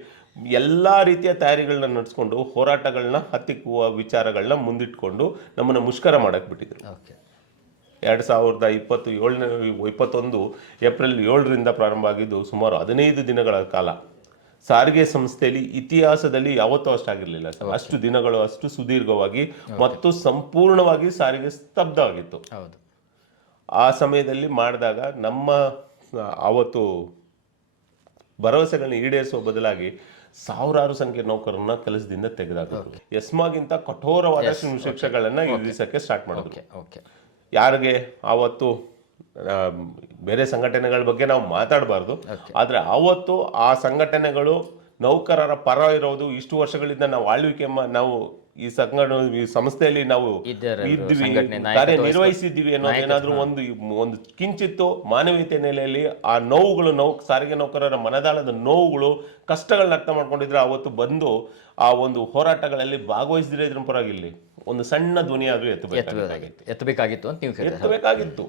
ಎಲ್ಲಾ ರೀತಿಯ ತಯಾರಿಗಳನ್ನ ನಡೆಸ್ಕೊಂಡು ಹೋರಾಟಗಳನ್ನ ಹತ್ತಿಕ್ಕುವ ವಿಚಾರಗಳನ್ನ ಮುಂದಿಟ್ಕೊಂಡು ನಮ್ಮನ್ನ ಮುಷ್ಕರ ಮಾಡಕ್ ಬಿಟ್ಟಿದ್ರು. 2021 ಏಪ್ರಿಲ್ 7ರಿಂದ ಪ್ರಾರಂಭ ಆಗಿದ್ದು ಸುಮಾರು 15 ದಿನಗಳ ಕಾಲ. ಸಾರಿಗೆ ಸಂಸ್ಥೆಯಲ್ಲಿ ಇತಿಹಾಸದಲ್ಲಿ ಯಾವತ್ತೂ ಅಷ್ಟಾಗಿರ್ಲಿಲ್ಲ. ಅಷ್ಟು ದಿನಗಳು, ಅಷ್ಟು ಸುದೀರ್ಘವಾಗಿ ಮತ್ತು ಸಂಪೂರ್ಣವಾಗಿ ಸಾರಿಗೆ ಸ್ತಬ್ಧ ಆಗಿತ್ತು. ಆ ಸಮಯದಲ್ಲಿ ಮಾಡಿದಾಗ ನಮ್ಮ ಅವತ್ತು ಭರವಸೆಗಳನ್ನ ಈಡೇರಿಸುವ ಬದಲಾಗಿ ಸಾವಿರಾರು ಸಂಖ್ಯೆ ನೌಕರರನ್ನ ಕೆಲಸದಿಂದ ತೆಗೆದಾಕಿದ್ರು. ಎಸ್ಮಾಗಿಂತ ಕಠೋರವಾದ ಶಿಕ್ಷೆಗಳನ್ನ ವಿಧಿಸಕ್ಕೆ ಸ್ಟಾರ್ಟ್ ಮಾಡಿದ್ರು. ಯಾರಿಗೆ ಆವತ್ತು ಬೇರೆ ಸಂಘಟನೆಗಳ ಬಗ್ಗೆ ನಾವು ಮಾತಾಡಬಾರ್ದು, ಆದ್ರೆ ಆವತ್ತು ಆ ಸಂಘಟನೆಗಳು ನೌಕರರ ಪರ ಇರೋದು, ಇಷ್ಟು ವರ್ಷಗಳಿಂದ ನಾವು ಆಳ್ವಿಕೆ ನಾವು ಈ ಸಂಸ್ಥೆಯಲ್ಲಿ ನಾವು ಇದ್ವಿ, ಕಾರ್ಯನಿರ್ವಹಿಸಿದ್ದೀವಿ ಅನ್ನೋದು ಏನಾದ್ರೂ ಒಂದು ಕಿಂಚಿತ್ತು ಮಾನವೀಯತೆ ನೆಲೆಯಲ್ಲಿ ಆ ನೋವುಗಳು, ಸಾರಿಗೆ ನೌಕರರ ಮನದಾಳದ ನೋವುಗಳು, ಕಷ್ಟಗಳನ್ನ ಅರ್ಥ ಮಾಡ್ಕೊಂಡಿದ್ರೆ ಅವತ್ತು ಬಂದು ಆ ಒಂದು ಹೋರಾಟಗಳಲ್ಲಿ ಭಾಗವಹಿಸಿದ್ರೆ ಇದ್ರ ಪರವಾಗಿಲ್ಲ ಒಂದು ಸಣ್ಣ ಧ್ವನಿ ಆದ್ರೂ ಎತ್ತಬೇಕಾಗಿತ್ತು ಅಂತ ನೀವು ಎತ್ತಬೇಕಾಗಿತ್ತು.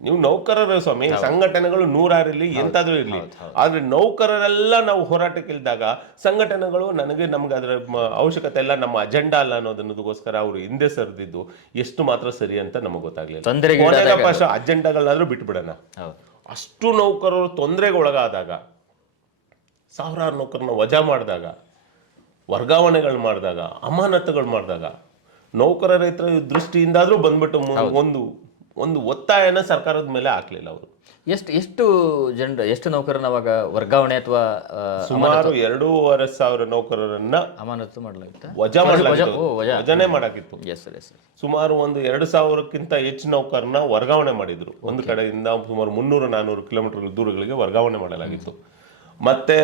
ನೀವು ನೌಕರರ ಸ್ವಾಮಿ, ಸಂಘಟನೆಗಳು 100 ಇರಲಿ, ಎಂತಾದ್ರೂ ಇರಲಿ, ಆದ್ರೆ ನೌಕರರೆಲ್ಲ ನಾವು ಹೋರಾಟಕ್ಕೆ ಇಳಿದಾಗ ಸಂಘಟನೆಗಳು ನಮ್ಗೆ ಅದರ ಅವಶ್ಯಕತೆ ಇಲ್ಲ, ನಮ್ಮ ಅಜೆಂಡಾ ಅಲ್ಲ ಅನ್ನೋದನ್ನೋದಕ್ಕೋಸ್ಕರ ಅವರು ಹಿಂದೆ ಸರಿದಿದ್ದು ಎಷ್ಟು ಮಾತ್ರ ಸರಿ ಅಂತ ನಮಗೆ ಗೊತ್ತಾಗ್ಲಿಲ್ಲ. ಅಜೆಂಡಾಗಳನ್ನಾದ್ರೂ ಬಿಟ್ಬಿಡೋಣ. ಅಷ್ಟು ನೌಕರರು ತೊಂದರೆಗೆ ಒಳಗಾದಾಗ, ಸಾವಿರಾರು ನೌಕರನ್ನ ವಜಾ ಮಾಡಿದಾಗ, ವರ್ಗಾವಣೆಗಳು ಮಾಡಿದಾಗ, ಅಮಾನತುಗಳು ಮಾಡಿದಾಗ, ನೌಕರರ ರೈತರ ದೃಷ್ಟಿಯಿಂದಾದ್ರೂ ಬಂದ್ಬಿಟ್ಟು ಒಂದು ಒತ್ತಾಯನ ಸರ್ಕಾರದ ಮೇಲೆ ಹಾಕ್ಲಿಲ್ಲ ಅವರು. ಎಷ್ಟು ನೌಕರನ್ನ ಅವಾಗ ವರ್ಗಾವಣೆ ಅಥವಾ ಸುಮಾರು 2,500 ನೌಕರರನ್ನ ಅಮಾನತು ಮಾಡಲಾಗಿತ್ತು, ವಜಾನೆ ಮಾಡಾಕಿತ್ತು. ಸುಮಾರು 2,000ಕ್ಕಿಂತ ಹೆಚ್ಚು ನೌಕರನ್ನ ವರ್ಗಾವಣೆ ಮಾಡಿದ್ರು. ಒಂದು ಕಡೆಯಿಂದ ಸುಮಾರು 300-400 ಕಿಲೋಮೀಟರ್ ದೂರಗಳಿಗೆ ವರ್ಗಾವಣೆ ಮಾಡಲಾಗಿತ್ತು. ಮತ್ತೆ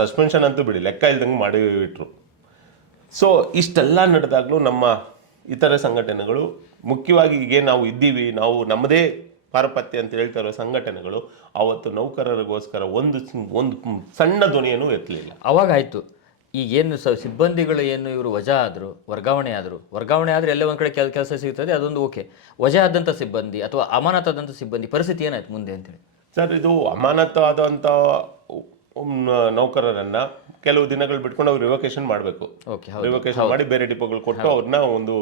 ಸಸ್ಪೆನ್ಷನ್ ಅಂತೂ ಬಿಡಿ, ಲೆಕ್ಕ ಇಲ್ದಂಗೆ ಮಾಡಿ ಇಟ್ರು. ಸೊ ಇಷ್ಟೆಲ್ಲ ನಡೆದಾಗ್ಲೂ ನಮ್ಮ ಇತರೆ ಸಂಘಟನೆಗಳು, ಮುಖ್ಯವಾಗಿ ಈಗ ನಾವು ಇದ್ದೀವಿ, ನಾವು ನಮ್ಮದೇ ಪಾರಪತ್ಯ ಅಂತ ಹೇಳ್ತಾ ಇರೋ ಸಂಘಟನೆಗಳು ಅವತ್ತು ನೌಕರರಿಗೋಸ್ಕರ ಒಂದು ಸಣ್ಣ ಧ್ವನಿಯನ್ನು ಎತ್ತಲಿಲ್ಲ. ಅವಾಗ ಆಯ್ತು. ಈಗೇನು ಸಿಬ್ಬಂದಿಗಳು ಏನು ಇವರು ವಜಾ ಆದರು, ವರ್ಗಾವಣೆ ಆದರೆ ಎಲ್ಲೇ ಒಂದು ಕಡೆ ಕೆಲಸ ಸಿಗ್ತದೆ, ಅದೊಂದು ಓಕೆ. ವಜಾ ಆದಂಥ ಸಿಬ್ಬಂದಿ ಅಥವಾ ಅಮಾನತಾದಂಥ ಸಿಬ್ಬಂದಿ ಪರಿಸ್ಥಿತಿ ಏನಾಯ್ತು ಮುಂದೆ ಅಂತೇಳಿ? ಸರ್, ಇದು ಅಮಾನತು ಆದಂಥ ನೌಕರರನ್ನ ಕೆಲವು ದಿನಗಳು ಬಿಟ್ಕೊಂಡು ಅವ್ರು ರಿವೊಕೇಶನ್ ಮಾಡಬೇಕು. ರಿವೊಕೇಶನ್ ಮಾಡಿ ಬೇರೆ ಡಿಪೋಗಳು ಕೊಟ್ಟು ಅವ್ರನ್ನ ಒಂದು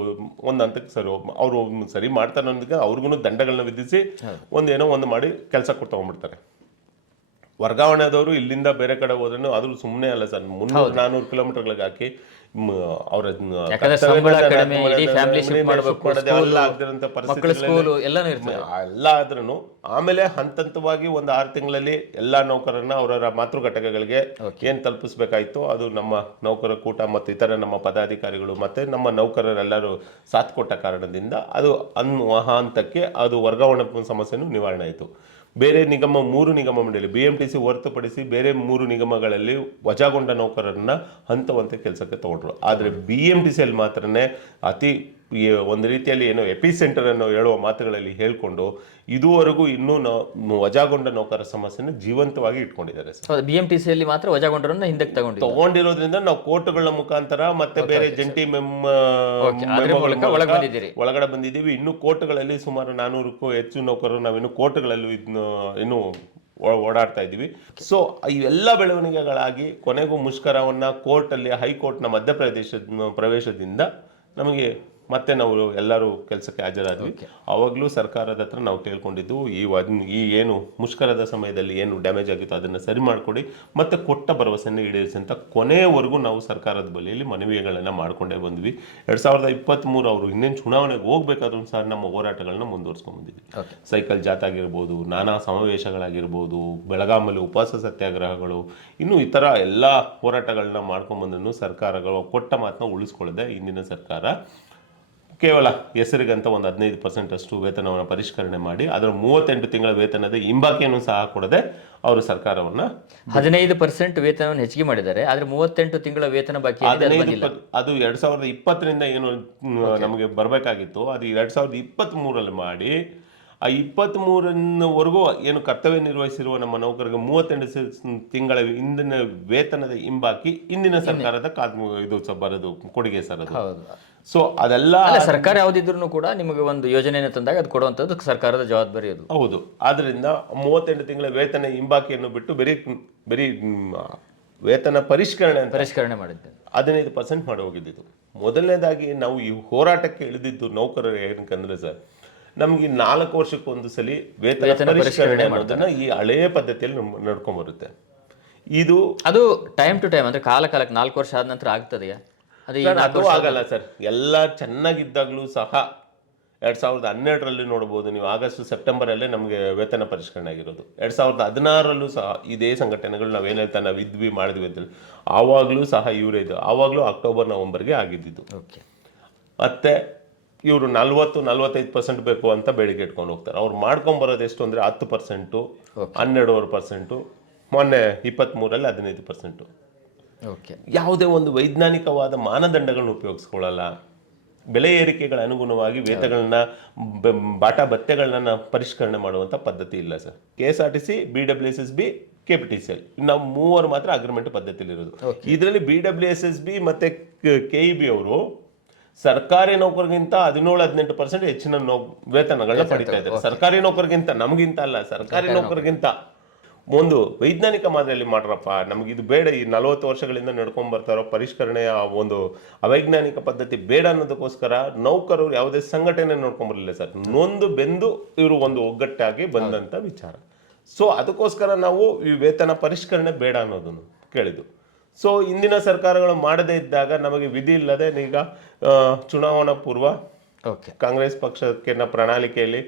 ಹಂತಕ್ಕೆ ಅವರು ಸರಿ ಮಾಡ್ತಾರೆ ಅನ್ನೋದಕ್ಕೆ ಅವ್ರಿಗೂ ದಂಡಗಳನ್ನ ವಿಧಿಸಿ ಒಂದೇನೋ ಒಂದು ಮಾಡಿ ಕೆಲಸ ಕೊಟ್ಟು ತಗೊಂಡ್ಬಿಡ್ತಾರೆ. ವರ್ಗಾವಣೆ ಆದವರು ಇಲ್ಲಿಂದ ಬೇರೆ ಕಡೆ ಹೋದ್ರೂ ಆದ್ರೂ ಸುಮ್ಮನೆ ಅಲ್ಲ ಸರ್, 300-400 ಕಿಲೋಮೀಟರ್ಗಳಿಗೆ ಹಾಕಿ ಅವರ ಯಾಕಂದ್ರೆ ಸಂಬಳ ಕಡಿಮೆ, ಇಡೀ ಫ್ಯಾಮಿಲಿ ಶಿಫ್ಟ್ ಮಾಡಬೇಕು, ಮಕ್ಕಳ ಸ್ಕೂಲು ಎಲ್ಲಾನು ಇರ್ತದೆ. ಎಲ್ಲ ಆದ್ರೂ ಆಮೇಲೆ ಹಂತವಾಗಿ ಒಂದು 6 ತಿಂಗಳಲ್ಲಿ ಎಲ್ಲಾ ನೌಕರರನ್ನ ಅವರ ಮಾತೃ ಘಟಕಗಳಿಗೆ ಏನ್ ತಲುಪಿಸ್ಬೇಕಾಯ್ತು ಅದು ನಮ್ಮ ನೌಕರ ಕೂಟ ಮತ್ತು ಇತರ ನಮ್ಮ ಪದಾಧಿಕಾರಿಗಳು ಮತ್ತೆ ನಮ್ಮ ನೌಕರರೆಲ್ಲರೂ ಸಾಥ್ ಕೊಟ್ಟ ಕಾರಣದಿಂದ ಅದು ಹಂತಕ್ಕೆ ಅದು ವರ್ಗಾವಣೆ ಸಮಸ್ಯೆನೂ ನಿವಾರಣೆ ಆಯಿತು. ಬೇರೆ ನಿಗಮ 3 ನಿಗಮ ಮಂಡಳಿ BMTC ಹೊರತುಪಡಿಸಿ ಬೇರೆ 3 ನಿಗಮಗಳಲ್ಲಿ ವಜಾಗೊಂಡ ನೌಕರರನ್ನ ಹಂತವಂತೆ ಕೆಲಸಕ್ಕೆ ತಗೊಂಡ್ರು. ಆದರೆ BMTCಯಲ್ಲಿ ಮಾತ್ರನೇ ಒಂದು ರೀತಿಯಲ್ಲಿ ಏನೋ ಎಪಿಸೆಂಟರ್ ಅನ್ನೋ ಹೇಳುವ ಮಾತುಗಳಲ್ಲಿ ಹೇಳ್ಕೊಂಡು ಇದುವರೆಗೂ ಇನ್ನೂ ವಜಾಗೊಂಡ ನೌಕರ ಸಮಸ್ಯೆನ ಜೀವಂತವಾಗಿ ಇಟ್ಕೊಂಡಿದ್ದಾರೆ ಸರ್. BMTCಯಲ್ಲಿ ಮಾತ್ರ ವಜಾಗೊಂಡರನ್ನ ಹಿಂದಕ್ಕೆ ತಗೊಂಡಿರೋದ್ರಿಂದ ನಾವು ಕೋರ್ಟ್ಗಳ ಮುಖಾಂತರ ಮತ್ತೆ ಬೇರೆ ಜಂಟಿ ಒಳಗಡೆ ಬಂದಿದ್ದೀವಿ. ಇನ್ನು ಕೋರ್ಟ್ಗಳಲ್ಲಿ ಸುಮಾರು 400ಕ್ಕೂ ಹೆಚ್ಚು ನೌಕರರು ನಾವಿನ್ನು ಕೋರ್ಟ್ಗಳಲ್ಲಿ ಇನ್ನು ಓಡಾಡ್ತಾ ಇದ್ದೀವಿ. ಸೊ ಇವೆಲ್ಲ ಬೆಳವಣಿಗೆಗಳಾಗಿ ಕೊನೆಗೂ ಮುಷ್ಕರವನ್ನ ಕೋರ್ಟಲ್ಲಿ ಹೈಕೋರ್ಟ್ನ ಪ್ರವೇಶದಿಂದ ನಮಗೆ ಮತ್ತೆ ನಾವು ಎಲ್ಲರೂ ಕೆಲಸಕ್ಕೆ ಹಾಜರಾದ್ವಿ. ಅವಾಗಲೂ ಸರ್ಕಾರದ ಹತ್ರ ನಾವು ಕೇಳ್ಕೊಂಡಿದ್ದು ಈ ಏನು ಮುಷ್ಕರದ ಸಮಯದಲ್ಲಿ ಏನು ಡ್ಯಾಮೇಜ್ ಆಗಿತ್ತು ಅದನ್ನು ಸರಿ ಮಾಡಿಕೊಡಿ ಮತ್ತೆ ಕೊಟ್ಟ ಭರವಸೆಯನ್ನು ಈಡೇರಿಸಿ ಅಂತ ಕೊನೆಯವರೆಗೂ ನಾವು ಸರ್ಕಾರದ ಬಳಿಯಲ್ಲಿ ಮನವಿಗಳನ್ನು ಮಾಡ್ಕೊಂಡೇ ಬಂದ್ವಿ. 2023 ಅವರು ಇನ್ನೇನು ಚುನಾವಣೆಗೆ ಹೋಗ್ಬೇಕಾದ್ರೂ ಸಹ ನಮ್ಮ ಹೋರಾಟಗಳನ್ನ ಮುಂದುವರ್ಸ್ಕೊಂಡು ಬಂದಿದ್ವಿ. ಸೈಕಲ್ ಜಾಥಾ ಆಗಿರ್ಬೋದು, ನಾನಾ ಸಮಾವೇಶಗಳಾಗಿರ್ಬೋದು, ಬೆಳಗಾಮಲ್ಲಿ ಉಪವಾಸ ಸತ್ಯಾಗ್ರಹಗಳು, ಇನ್ನು ಈ ಥರ ಎಲ್ಲ ಹೋರಾಟಗಳನ್ನ ಮಾಡ್ಕೊಂಡ್ಬಂದ್ರೂ ಸರ್ಕಾರಗಳು ಕೊಟ್ಟ ಮಾತನ್ನ ಉಳಿಸ್ಕೊಳ್ಳದೆ ಇಂದಿನ ಸರ್ಕಾರ ಕೇವಲ ಹೆಸರಿಗಂತ ಒಂದು 15% ಅಷ್ಟು ವೇತನವನ್ನು ಪರಿಷ್ಕರಣೆ ಮಾಡಿ ಅದರ 38 ತಿಂಗಳ ವೇತನದ ಹಿಂಬಾಕಿಯನ್ನು ಸಹ ಕೊಡದೆ ಅವರು ಸರ್ಕಾರವನ್ನ 15% ವೇತನವನ್ನು ಹೆಚ್ಚಿಗೆ ಮಾಡಿದ್ದಾರೆ. ಆದ್ರೆ 38 ತಿಂಗಳ ವೇತನ ಬಾಕಿ ಅದು 2020ರಿಂದ ಏನು ನಮಗೆ ಬರಬೇಕಾಗಿತ್ತು ಅದು 2023ರಲ್ಲಿ ಮಾಡಿ ಆ 23ವರೆಗೂ ಏನು ಕರ್ತವ್ಯ ನಿರ್ವಹಿಸಿರುವ ನಮ್ಮ ನೌಕರರಿಗೆ 38 ತಿಂಗಳ ಹಿಂದಿನ ವೇತನದ ಹಿಂಬಾಕಿ ಇಂದಿನ ಸರ್ಕಾರದ ಇದು ಬರೋದು ಕೊಡುಗೆ ಸರ್ ಅದು. ಸೊ ಅದೆಲ್ಲ ಸರ್ಕಾರ ಯಾವ್ದಿದ್ರು ಕೂಡ ನಿಮಗೆ ಒಂದು ಯೋಜನೆಯನ್ನು ತಂದಾಗ ಅದು ಕೊಡುವಂಥದ್ದು ಸರ್ಕಾರದ ಜವಾಬ್ದಾರಿ ಅದು. ಹೌದು. ಆದ್ರಿಂದ 38 ತಿಂಗಳ ವೇತನ ಹಿಂಬಾಕಿಯನ್ನು ಬಿಟ್ಟು ಬರೀ ವೇತನ ಪರಿಷ್ಕರಣೆ ಮಾಡಿದ್ದೆ 15% ಮಾಡಿ ಹೋಗಿದ್ದು. ಮೊದಲನೇದಾಗಿ ನಾವು ಈ ಹೋರಾಟಕ್ಕೆ ಇಳಿದಿದ್ದು ನೌಕರರು ಏನಕ್ಕಂದ್ರೆ ಸರ್ ನಮ್ಗೆ 4 ವರ್ಷಕ್ಕೊಂದು ಸಲ ವೇತನ ಪರಿಷ್ಕರಣೆ ಮಾಡೋದನ್ನ ಈ ಹಳೆಯ ಪದ್ಧತಿಯಲ್ಲಿ ನಡ್ಕೊಂಡ್ ಬರುತ್ತೆ. ಅದು ಟೈಮ್ ಟು ಟೈಮ್ ಅಂದ್ರೆ ಕಾಲಕ್ಕೆ 4 ವರ್ಷ ಆದ ನಂತರ ಆಗ್ತದೆಯಾ? ಅದು ಆಗಲ್ಲ ಸರ್. ಎಲ್ಲ ಚೆನ್ನಾಗಿದ್ದಾಗಲೂ ಸಹ 2012ರಲ್ಲಿ ನೋಡ್ಬೋದು ನೀವು, ಆಗಸ್ಟ್ ಸೆಪ್ಟೆಂಬರಲ್ಲೇ ನಮಗೆ ವೇತನ ಪರಿಷ್ಕರಣೆ ಆಗಿರೋದು. 2016ರಲ್ಲೂ ಸಹ ಇದೇ ಸಂಘಟನೆಗಳು ನಾವೇನು ಹೇಳ್ತಾ ನಾವು ಇದ್ವಿ ಮಾಡಿದ್ವಿ ಅಂತೇಳಿ ಆವಾಗಲೂ ಸಹ ಇವರೇ ಇದು. ಆವಾಗಲೂ ಅಕ್ಟೋಬರ್ ನವೆಂಬರ್ಗೆ ಆಗಿದ್ದು. ಮತ್ತೆ ಇವರು 40-45% ಬೇಕು ಅಂತ ಬೇಡಿಕೆ ಇಟ್ಕೊಂಡು ಹೋಗ್ತಾರೆ. ಅವ್ರು ಮಾಡ್ಕೊಂಬರೋದು ಎಷ್ಟು ಅಂದರೆ 10%, 12.5%, ಮೊನ್ನೆ 23ರಲ್ಲಿ 15%. ಯಾವುದೇ ಒಂದು ವೈಜ್ಞಾನಿಕವಾದ ಮಾನದಂಡಗಳನ್ನ ಉಪಯೋಗಿಸ್ಕೊಳ್ಳಲ್ಲ. ಬೆಲೆ ಏರಿಕೆಗಳ ಅನುಗುಣವಾಗಿ ವೇತನಗಳನ್ನ ಬಾಟಾ ಭತ್ಯೆಗಳನ್ನ ಪರಿಷ್ಕರಣೆ ಮಾಡುವಂಥ ಪದ್ಧತಿ ಇಲ್ಲ ಸರ್. KSRTC, BWSSB, KPTCL ನಾವು 3 ಮಾತ್ರ ಅಗ್ರಿಮೆಂಟ್ ಪದ್ಧತಿಲಿರೋದು. ಇದರಲ್ಲಿ BWSSB ಮತ್ತೆ KEB ಅವರು ಸರ್ಕಾರಿ ನೌಕರಿಗಿಂತ 17-18% ಹೆಚ್ಚಿನ ವೇತನಗಳನ್ನ ಪಡಿತಾ ಇದ್ದಾರೆ. ಸರ್ಕಾರಿ ನೌಕರಿಗಿಂತ, ನಮಗಿಂತ ಅಲ್ಲ, ಸರ್ಕಾರಿ ನೌಕರಿಗಿಂತ. ಒಂದು ವೈಜ್ಞಾನಿಕ ಮಾದರಿಯಲ್ಲಿ ಮಾಡ್ರಪ್ಪ, ನಮಗಿದು ಬೇಡ. ಈ 40 ವರ್ಷಗಳಿಂದ ನಡ್ಕೊಂಡ್ ಬರ್ತಾರೋ ಪರಿಷ್ಕರಣೆಯ ಒಂದು ಅವೈಜ್ಞಾನಿಕ ಪದ್ಧತಿ ಬೇಡ ಅನ್ನೋದಕ್ಕೋಸ್ಕರ ನೌಕರರು ಯಾವುದೇ ಸಂಘಟನೆ ನೋಡ್ಕೊಂಬರ್ಲಿಲ್ಲ ಸರ್. ನೊಂದು ಬೆಂದು ಇವರು ಒಂದು ಒಗ್ಗಟ್ಟಾಗಿ ಬಂದಂತ ವಿಚಾರ. ಸೊ ಅದಕ್ಕೋಸ್ಕರ ನಾವು ಈ ವೇತನ ಪರಿಷ್ಕರಣೆ ಬೇಡ ಅನ್ನೋದನ್ನು ಕೇಳಿದ್ದು. ಸೊ ಇಂದಿನ ಸರ್ಕಾರಗಳು ಮಾಡದೇ ಇದ್ದಾಗ ನಮಗೆ ವಿಧಿ ಇಲ್ಲದೆ ಈಗ ಚುನಾವಣಾ ಪೂರ್ವ ಕಾಂಗ್ರೆಸ್ ಪಕ್ಷಕ್ಕೆ ಪ್ರಣಾಳಿಕೆಯಲ್ಲಿ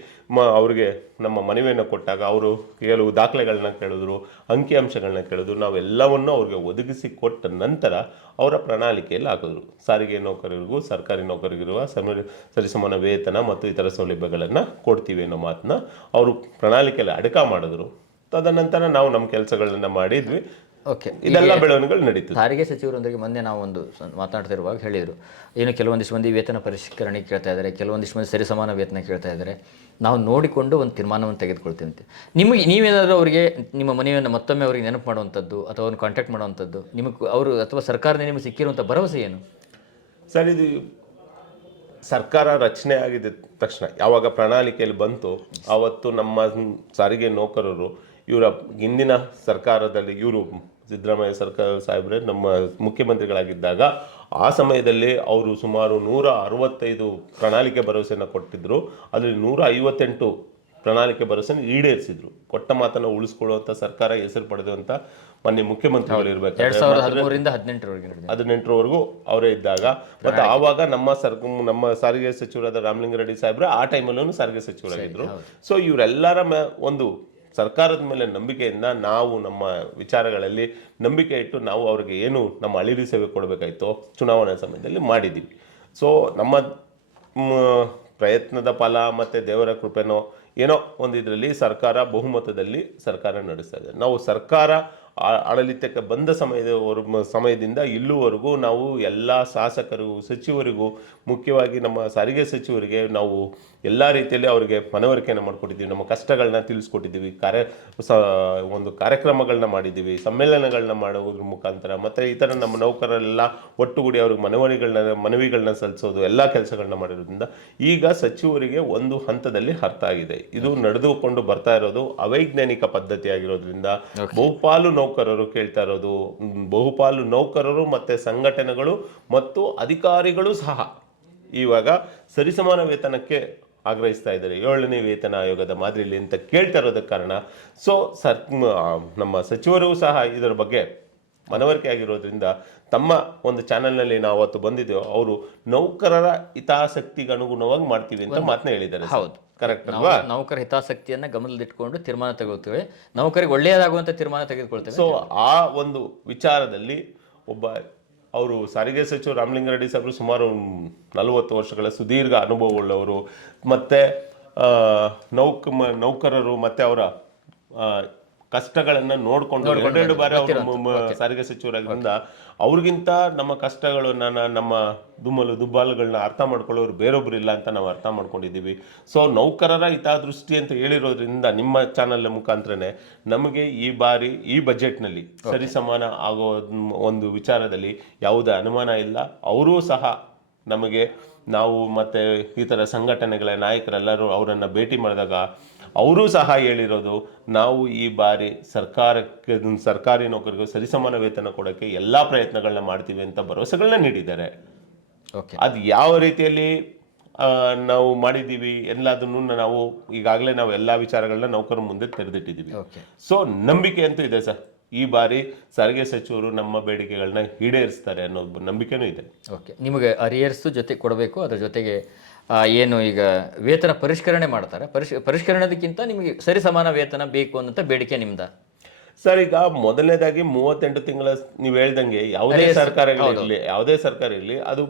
ಅವ್ರಿಗೆ ನಮ್ಮ ಮನವಿಯನ್ನು ಕೊಟ್ಟಾಗ ಅವರು ಕೆಲವು ದಾಖಲೆಗಳನ್ನ ಕೇಳಿದ್ರು, ಅಂಕಿಅಂಶಗಳನ್ನ ಕೇಳಿದ್ರು. ನಾವೆಲ್ಲವನ್ನು ಅವ್ರಿಗೆ ಒದಗಿಸಿ ಕೊಟ್ಟ ನಂತರ ಅವರ ಪ್ರಣಾಳಿಕೆಯಲ್ಲಿ ಹಾಕಿದ್ರು ಸಾರಿಗೆ ನೌಕರರಿಗೂ ಸರ್ಕಾರಿ ನೌಕರಿಗಿರುವ ಸರಿಸಮಾನ ವೇತನ ಮತ್ತು ಇತರ ಸೌಲಭ್ಯಗಳನ್ನು ಕೊಡ್ತೀವಿ ಅನ್ನೋ ಮಾತನ್ನ ಅವರು ಪ್ರಣಾಳಿಕೆಯಲ್ಲಿ ಅಡಕ ಮಾಡಿದ್ರು. ತದನಂತರ ನಾವು ನಮ್ಮ ಕೆಲಸಗಳನ್ನ ಮಾಡಿದ್ವಿ. ಇದೆಲ್ಲ ಬೆಳವಣಿಗೆಗಳು ನಡೀತದೆ. ಸಾರಿಗೆ ಸಚಿವರೊಂದಿಗೆ ಮೊನ್ನೆ ನಾವು ಒಂದು ಮಾತನಾಡ್ತಿರುವಾಗ ಹೇಳಿದರು, ಏನು ಕೆಲವೊಂದಿಷ್ಟು ಮಂದಿ ವೇತನ ಪರಿಷ್ಕರಣೆ ಕೇಳ್ತಾ ಇದ್ದಾರೆ, ಕೆಲವೊಂದಿಷ್ಟು ಮಂದಿ ಸರಿಸಮಾನ ವೇತನ ಕೇಳ್ತಾ ಇದ್ದಾರೆ, ನಾವು ನೋಡಿಕೊಂಡು ಒಂದು ತೀರ್ಮಾನವನ್ನು ತೆಗೆದುಕೊಳ್ತೀವಿ ಅಂತ. ನೀವೇನಾದರೂ ಅವರಿಗೆ ನಿಮ್ಮ ಮನೆಯನ್ನು ಮತ್ತೊಮ್ಮೆ ಅವರಿಗೆ ನೆನಪು ಮಾಡುವಂಥದ್ದು ಅಥವಾ ಅವ್ರನ್ನ ಕಾಂಟ್ಯಾಕ್ಟ್ ಮಾಡುವಂಥದ್ದು ನಿಮಗೆ ಅವರು ಅಥವಾ ಸರ್ಕಾರದಿಂದ ನಿಮಗೆ ಸಿಕ್ಕಿರುವಂಥ ಭರವಸೆ ಏನು ಸರ್? ಇದು ಸರ್ಕಾರ ರಚನೆ ಆಗಿದ್ದ ತಕ್ಷಣ ಯಾವಾಗ ಪ್ರಣಾಳಿಕೆಯಲ್ಲಿ ಬಂತು ಆವತ್ತು ನಮ್ಮ ಸಾರಿಗೆ ನೌಕರರು ಇವರ ಹಿಂದಿನ ಸರ್ಕಾರದಲ್ಲಿ ಇವರು ಸಿದ್ದರಾಮಯ್ಯ ಸರ್ಕಾರ ಸಾಹೇಬ್ರೆ ನಮ್ಮ ಮುಖ್ಯಮಂತ್ರಿಗಳಾಗಿದ್ದಾಗ ಆ ಸಮಯದಲ್ಲಿ ಅವರು ಸುಮಾರು 165 ಪ್ರಣಾಳಿಕೆ ಭರವಸೆಯನ್ನು ಕೊಟ್ಟಿದ್ದರು. ಅದರಲ್ಲಿ 158 ಪ್ರಣಾಳಿಕೆ ಭರವಸೆ ಈಡೇರಿಸಿದ್ರು. ಕೊಟ್ಟ ಮಾತನ್ನು ಉಳಿಸ್ಕೊಳ್ಳುವಂಥ ಸರ್ಕಾರ ಹೆಸರು ಪಡೆದಂಥ ಮಾನ್ಯ ಮುಖ್ಯಮಂತ್ರಿಗಳು ಇರಬೇಕಾದ್ರೆ 2013ರಿಂದ 18ರವರೆಗೆ ನಡೆದಿದೆ. 18ರವರೆಗೂ ಅವರೇ ಇದ್ದಾಗ ಮತ್ತು ಆವಾಗ ನಮ್ಮ ಸಾರಿಗೆ ಸಚಿವರಾದ ರಾಮಲಿಂಗಾರೆಡ್ಡಿ ಸಾಹೇಬ್ರೆ ಆ ಟೈಮಲ್ಲೂ ಸಾರಿಗೆ ಸಚಿವರಾಗಿದ್ದರು. ಸೊ ಇವರೆಲ್ಲರ ಒಂದು ಸರ್ಕಾರದ ಮೇಲೆ ನಂಬಿಕೆಯಿಂದ ನಾವು ನಮ್ಮ ವಿಚಾರಗಳಲ್ಲಿ ನಂಬಿಕೆ ಇಟ್ಟು ನಾವು ಅವ್ರಿಗೆ ಏನು ನಮ್ಮ ಅಳಿರಿ ಸೇವೆ ಕೊಡಬೇಕಾಯ್ತೋ ಚುನಾವಣಾ ಸಮಯದಲ್ಲಿ ಮಾಡಿದ್ದೀವಿ. ಸೊ ನಮ್ಮ ಪ್ರಯತ್ನದ ಫಲ ಮತ್ತು ದೇವರ ಕೃಪೆನೋ ಏನೋ ಒಂದು ಇದರಲ್ಲಿ ಸರ್ಕಾರ ಬಹುಮತದಲ್ಲಿ ಸರ್ಕಾರ ನಡೆಸ್ತಾ ಇದೆ. ನಾವು ಸರ್ಕಾರ ಆಡಳಿತಕ್ಕೆ ಬಂದ ಸಮಯದಿಂದ ಇಲ್ಲಿವರೆಗೂ ನಾವು ಎಲ್ಲ ಶಾಸಕರಿಗೂ ಸಚಿವರಿಗೂ ಮುಖ್ಯವಾಗಿ ನಮ್ಮ ಸಾರಿಗೆ ಸಚಿವರಿಗೆ ನಾವು ಎಲ್ಲ ರೀತಿಯಲ್ಲಿ ಅವರಿಗೆ ಮನವರಿಕೆಯನ್ನು ಮಾಡಿಕೊಟ್ಟಿದ್ದೀವಿ. ನಮ್ಮ ಕಷ್ಟಗಳನ್ನ ತಿಳಿಸ್ಕೊಟ್ಟಿದ್ದೀವಿ. ಒಂದು ಕಾರ್ಯಕ್ರಮಗಳನ್ನ ಮಾಡಿದ್ದೀವಿ, ಸಮ್ಮೇಳನಗಳನ್ನ ಮಾಡೋದ್ರ ಮುಖಾಂತರ ಮತ್ತು ಈ ಥರ ನಮ್ಮ ನೌಕರರೆಲ್ಲ ಒಟ್ಟುಗೂಡಿ ಅವ್ರಿಗೆ ಮನವಿಗಳನ್ನ ಸಲ್ಲಿಸೋದು ಎಲ್ಲ ಕೆಲಸಗಳನ್ನ ಮಾಡಿರೋದ್ರಿಂದ ಈಗ ಸಚಿವರಿಗೆ ಒಂದು ಹಂತದಲ್ಲಿ ಅರ್ಥ ಆಗಿದೆ. ಇದು ನಡೆದುಕೊಂಡು ಬರ್ತಾ ಇರೋದು ಅವೈಜ್ಞಾನಿಕ ಪದ್ಧತಿ ಆಗಿರೋದ್ರಿಂದ ಬಹುಪಾಲು ನೌಕರರು ಕೇಳ್ತಾ ಇರೋದು, ಬಹುಪಾಲು ನೌಕರರು ಮತ್ತು ಸಂಘಟನೆಗಳು ಮತ್ತು ಅಧಿಕಾರಿಗಳು ಸಹ ಇವಾಗ ಸರಿಸಮಾನ ವೇತನಕ್ಕೆ ಆಗ್ರಹಿಸ್ತಾ ಇದ್ದಾರೆ. 7ನೇ ವೇತನ ಆಯೋಗದ ಮಾದರಿಯಲ್ಲಿ ಅಂತ ಕೇಳ್ತಾ ಇರೋದಕ್ಕೆ ಕಾರಣ ಸೊ ನಮ್ಮ ಸಚಿವರು ಸಹ ಇದರ ಬಗ್ಗೆ ಮನವರಿಕೆ ಆಗಿರೋದ್ರಿಂದ ತಮ್ಮ ಒಂದು ಚಾನೆಲ್ನಲ್ಲಿ ನಾವು ಅವತ್ತು ಬಂದಿದ್ದೇವೆ, ಅವರು ನೌಕರರ ಹಿತಾಸಕ್ತಿಗೆ ಅನುಗುಣವಾಗಿ ಮಾಡ್ತೀವಿ ಅಂತ ಮಾತನ್ನ ಹೇಳಿದ್ದಾರೆ. ಹೌದು, ಕರೆಕ್ಟ್ ಅಲ್ವಾ? ನೌಕರ ಹಿತಾಸಕ್ತಿಯನ್ನ ಗಮನದಲ್ಲಿಟ್ಕೊಂಡು ತೀರ್ಮಾನ ತಗೊಳ್ತೇವೆ, ನೌಕರಿಗೆ ಒಳ್ಳೆಯದಾಗುವಂತ ತೀರ್ಮಾನ ತೆಗೆದುಕೊಳ್ತೇವೆ. ಸೊ ಆ ಒಂದು ವಿಚಾರದಲ್ಲಿ ಅವರು ಸಾರಿಗೆ ಸಚಿವ ರಾಮಲಿಂಗಾರೆಡ್ಡಿ ಸಾಹೇಬರು ಸುಮಾರು 40 ವರ್ಷಗಳ ಸುದೀರ್ಘ ಅನುಭವವುಳ್ಳವರು. ಮತ್ತು ನೌಕರರು ಮತ್ತು ಅವರ ಕಷ್ಟಗಳನ್ನು ನೋಡಿಕೊಂಡು 2 ಬಾರಿ ಅವರು ಸಾರಿಗೆ ಸಚಿವರಾಗಿದ್ದರಿಂದ ಅವ್ರಿಗಿಂತ ನಮ್ಮ ಕಷ್ಟಗಳನ್ನ ನಮ್ಮ ದುಬ್ಬಾಲುಗಳನ್ನ ಅರ್ಥ ಮಾಡ್ಕೊಳ್ಳೋರು ಬೇರೊಬ್ರು ಇಲ್ಲ ಅಂತ ನಾವು ಅರ್ಥ ಮಾಡ್ಕೊಂಡಿದ್ದೀವಿ. ಸೊ ನೌಕರರ ಹಿತದೃಷ್ಟಿ ಅಂತ ಹೇಳಿರೋದ್ರಿಂದ ನಿಮ್ಮ ಚಾನಲ್ ಮುಖಾಂತರನೇ ನಮಗೆ ಈ ಬಾರಿ ಈ ಬಜೆಟ್ನಲ್ಲಿ ಸರಿಸಮಾನ ಆಗೋ ಒಂದು ವಿಚಾರದಲ್ಲಿ ಯಾವುದೇ ಅನುಮಾನ ಇಲ್ಲ. ಅವರೂ ಸಹ ನಮಗೆ ನಾವು ಮತ್ತು ಈ ಥರ ಸಂಘಟನೆಗಳ ನಾಯಕರೆಲ್ಲರೂ ಅವರನ್ನು ಭೇಟಿ ಮಾಡಿದಾಗ ಅವರೂ ಸಹ ಹೇಳಿರೋದು, ನಾವು ಈ ಬಾರಿ ಸರ್ಕಾರಿ ನೌಕರಿಗೆ ಸರಿಸಮಾನ ವೇತನ ಕೊಡೋಕ್ಕೆ ಎಲ್ಲ ಪ್ರಯತ್ನಗಳನ್ನ ಮಾಡ್ತೀವಿ ಅಂತ ಭರವಸೆಗಳನ್ನ ನೀಡಿದ್ದಾರೆ. ಅದು ಯಾವ ರೀತಿಯಲ್ಲಿ ನಾವು ಮಾಡಿದ್ದೀವಿ ಎಲ್ಲದನ್ನು ನಾವು ಈಗಾಗಲೇ ನಾವು ಎಲ್ಲ ವಿಚಾರಗಳನ್ನ ನೌಕರರ ಮುಂದೆ ತೆರೆದಿಟ್ಟಿದ್ದೀವಿ. ಸೊ ನಂಬಿಕೆ ಅಂತೂ ಇದೆ ಸರ್, ಈ ಬಾರಿ ಸಾರಿಗೆ ಸಚಿವರು ನಮ್ಮ ಬೇಡಿಕೆಗಳನ್ನ ಈಡೇರಿಸ್ತಾರೆ ಅನ್ನೋ ನಂಬಿಕೆನೂ ಇದೆ. ಓಕೆ, ನಿಮಗೆ ಅರಿಯರ್ಸ್ ಜೊತೆ ಕೊಡಬೇಕು, ಅದರ ಜೊತೆಗೆ ಏನು ಈಗ ವೇತನ ಪರಿಷ್ಕರಣೆ ಮಾಡ್ತಾರೆ, ಪರಿಷ್ಕರಣೆದಕ್ಕಿಂತ ನಿಮಗೆ ಸರಿಸಮಾನ ವೇತನ ಬೇಕು ಅನ್ನೋಂಥ ಬೇಡಿಕೆ ನಿಮ್ದ ಸರ್? ಈಗ ಮೊದಲನೇದಾಗಿ 38 ತಿಂಗಳ ನೀವು ಹೇಳ್ದಂಗೆ ಯಾವುದೇ ಸರ್ಕಾರ ಇರಲಿ ಅದು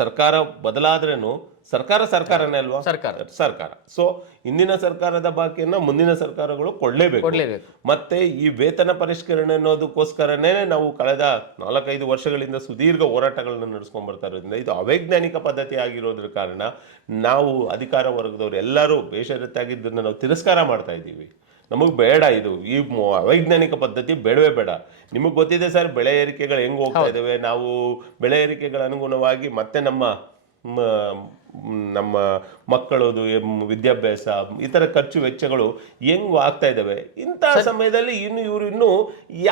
ಸರ್ಕಾರ ಬದಲಾದ್ರೇನು ಸರ್ಕಾರನೇ ಅಲ್ವಾ? ಸರ್ಕಾರ. ಸೊ ಇಂದಿನ ಸರ್ಕಾರದ ಬಾಕಿಯನ್ನ ಮುಂದಿನ ಸರ್ಕಾರಗಳು ಕೊಡ್ಲೇಬೇಕು. ಮತ್ತೆ ಈ ವೇತನ ಪರಿಷ್ಕರಣೆ ಅನ್ನೋದಕ್ಕೋಸ್ಕರನೇ ನಾವು ಕಳೆದ 4-5 ವರ್ಷಗಳಿಂದ ಸುದೀರ್ಘ ಹೋರಾಟಗಳನ್ನ ನಡೆಸ್ಕೊಂಡ್ ಬರ್ತಾ ಇರೋದ್ರಿಂದ ಇದು ಅವೈಜ್ಞಾನಿಕ ಪದ್ಧತಿ ಆಗಿರೋದ್ರ ಕಾರಣ ನಾವು ಅಧಿಕಾರ ವರ್ಗದವರು ಎಲ್ಲರೂ ಬೇಷರತ್ತಾಗಿದ್ದನ್ನ ನಾವು ತಿರಸ್ಕಾರ ಮಾಡ್ತಾ ಇದ್ದೀವಿ. ನಮಗೆ ಬೇಡ, ಇದು ಈ ಅವೈಜ್ಞಾನಿಕ ಪದ್ಧತಿ ಬೇಡವೇ ಬೇಡ. ನಿಮಗೆ ಗೊತ್ತಿದೆ ಸರ್ ಬೆಳೆ ಏರಿಕೆಗಳು ಹೆಂಗೆ ಹೋಗ್ತಾ ಇದ್ದಾವೆ. ನಾವು ಬೆಳೆ ಏರಿಕೆಗಳ ಅನುಗುಣವಾಗಿ ಮತ್ತೆ ನಮ್ಮ ಮಕ್ಕಳದು ವಿದ್ಯಾಭ್ಯಾಸ ಈ ಥರ ಖರ್ಚು ವೆಚ್ಚಗಳು ಹೆಂಗ್ ಆಗ್ತಾ ಇದ್ದಾವೆ. ಇಂತಹ ಸಮಯದಲ್ಲಿ ಇನ್ನು